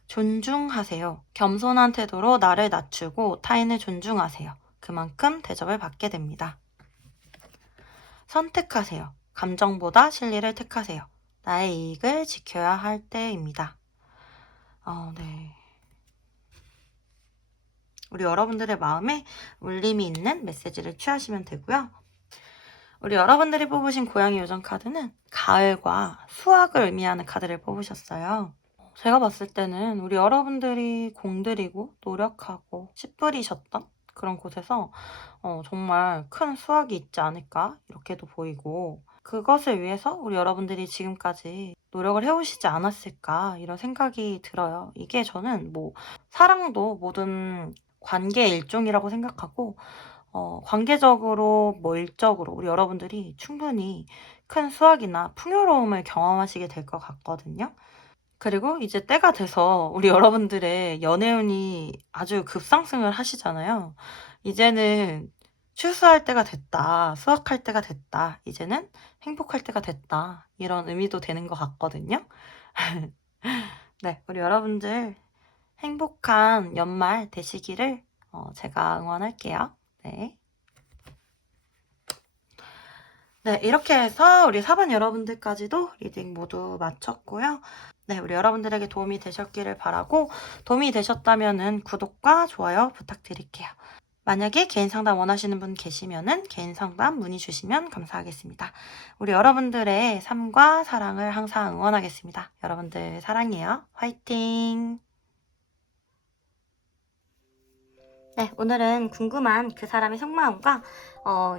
존중하세요. 겸손한 태도로 나를 낮추고 타인을 존중하세요. 그만큼 대접을 받게 됩니다. 선택하세요. 감정보다 진리를 택하세요. 나의 이익을 지켜야 할 때입니다. 네. 우리 여러분들의 마음에 울림이 있는 메시지를 취하시면 되고요. 우리 여러분들이 뽑으신 고양이 요정 카드는 가을과 수확을 의미하는 카드를 뽑으셨어요. 제가 봤을 때는 우리 여러분들이 공들이고 노력하고 씨 뿌리셨던 그런 곳에서 정말 큰 수확이 있지 않을까 이렇게도 보이고, 그것을 위해서 우리 여러분들이 지금까지 노력을 해오시지 않았을까 이런 생각이 들어요. 이게 저는 뭐 사랑도 모든 관계의 일종이라고 생각하고, 관계적으로 뭐 일적으로 우리 여러분들이 충분히 큰 수확이나 풍요로움을 경험하시게 될 것 같거든요. 그리고 이제 때가 돼서 우리 여러분들의 연애운이 아주 급상승을 하시잖아요. 이제는 출소할 때가 됐다, 수확할 때가 됐다, 이제는 행복할 때가 됐다, 이런 의미도 되는 것 같거든요. 네, 우리 여러분들 행복한 연말 되시기를 제가 응원할게요. 네. 네, 이렇게 해서 우리 4번 여러분들까지도 리딩 모두 마쳤고요. 네, 우리 여러분들에게 도움이 되셨기를 바라고, 도움이 되셨다면은 구독과 좋아요 부탁드릴게요. 만약에 개인 상담 원하시는 분 계시면은 개인 상담 문의 주시면 감사하겠습니다. 우리 여러분들의 삶과 사랑을 항상 응원하겠습니다. 여러분들 사랑해요. 화이팅! 네, 오늘은 궁금한 그 사람의 속마음과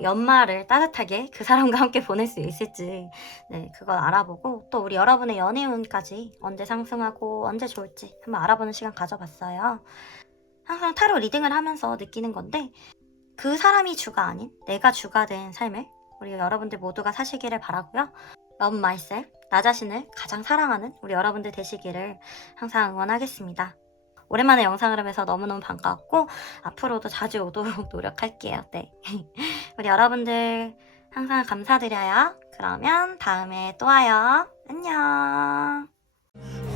연말을 따뜻하게 그 사람과 함께 보낼 수 있을지, 네, 그걸 알아보고, 또 우리 여러분의 연애운까지 언제 상승하고 언제 좋을지 한번 알아보는 시간 가져봤어요. 항상 타로 리딩을 하면서 느끼는 건데, 그 사람이 주가 아닌 내가 주가 된 삶을 우리 여러분들 모두가 사시기를 바라고요. Love myself, 나 자신을 가장 사랑하는 우리 여러분들 되시기를 항상 응원하겠습니다. 오랜만에 영상을 하면서 너무너무 반가웠고, 앞으로도 자주 오도록 노력할게요. 네. 우리 여러분들 항상 감사드려요. 그러면 다음에 또 와요. 안녕.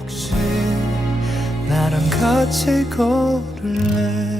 혹시 나랑 같이 걸을래?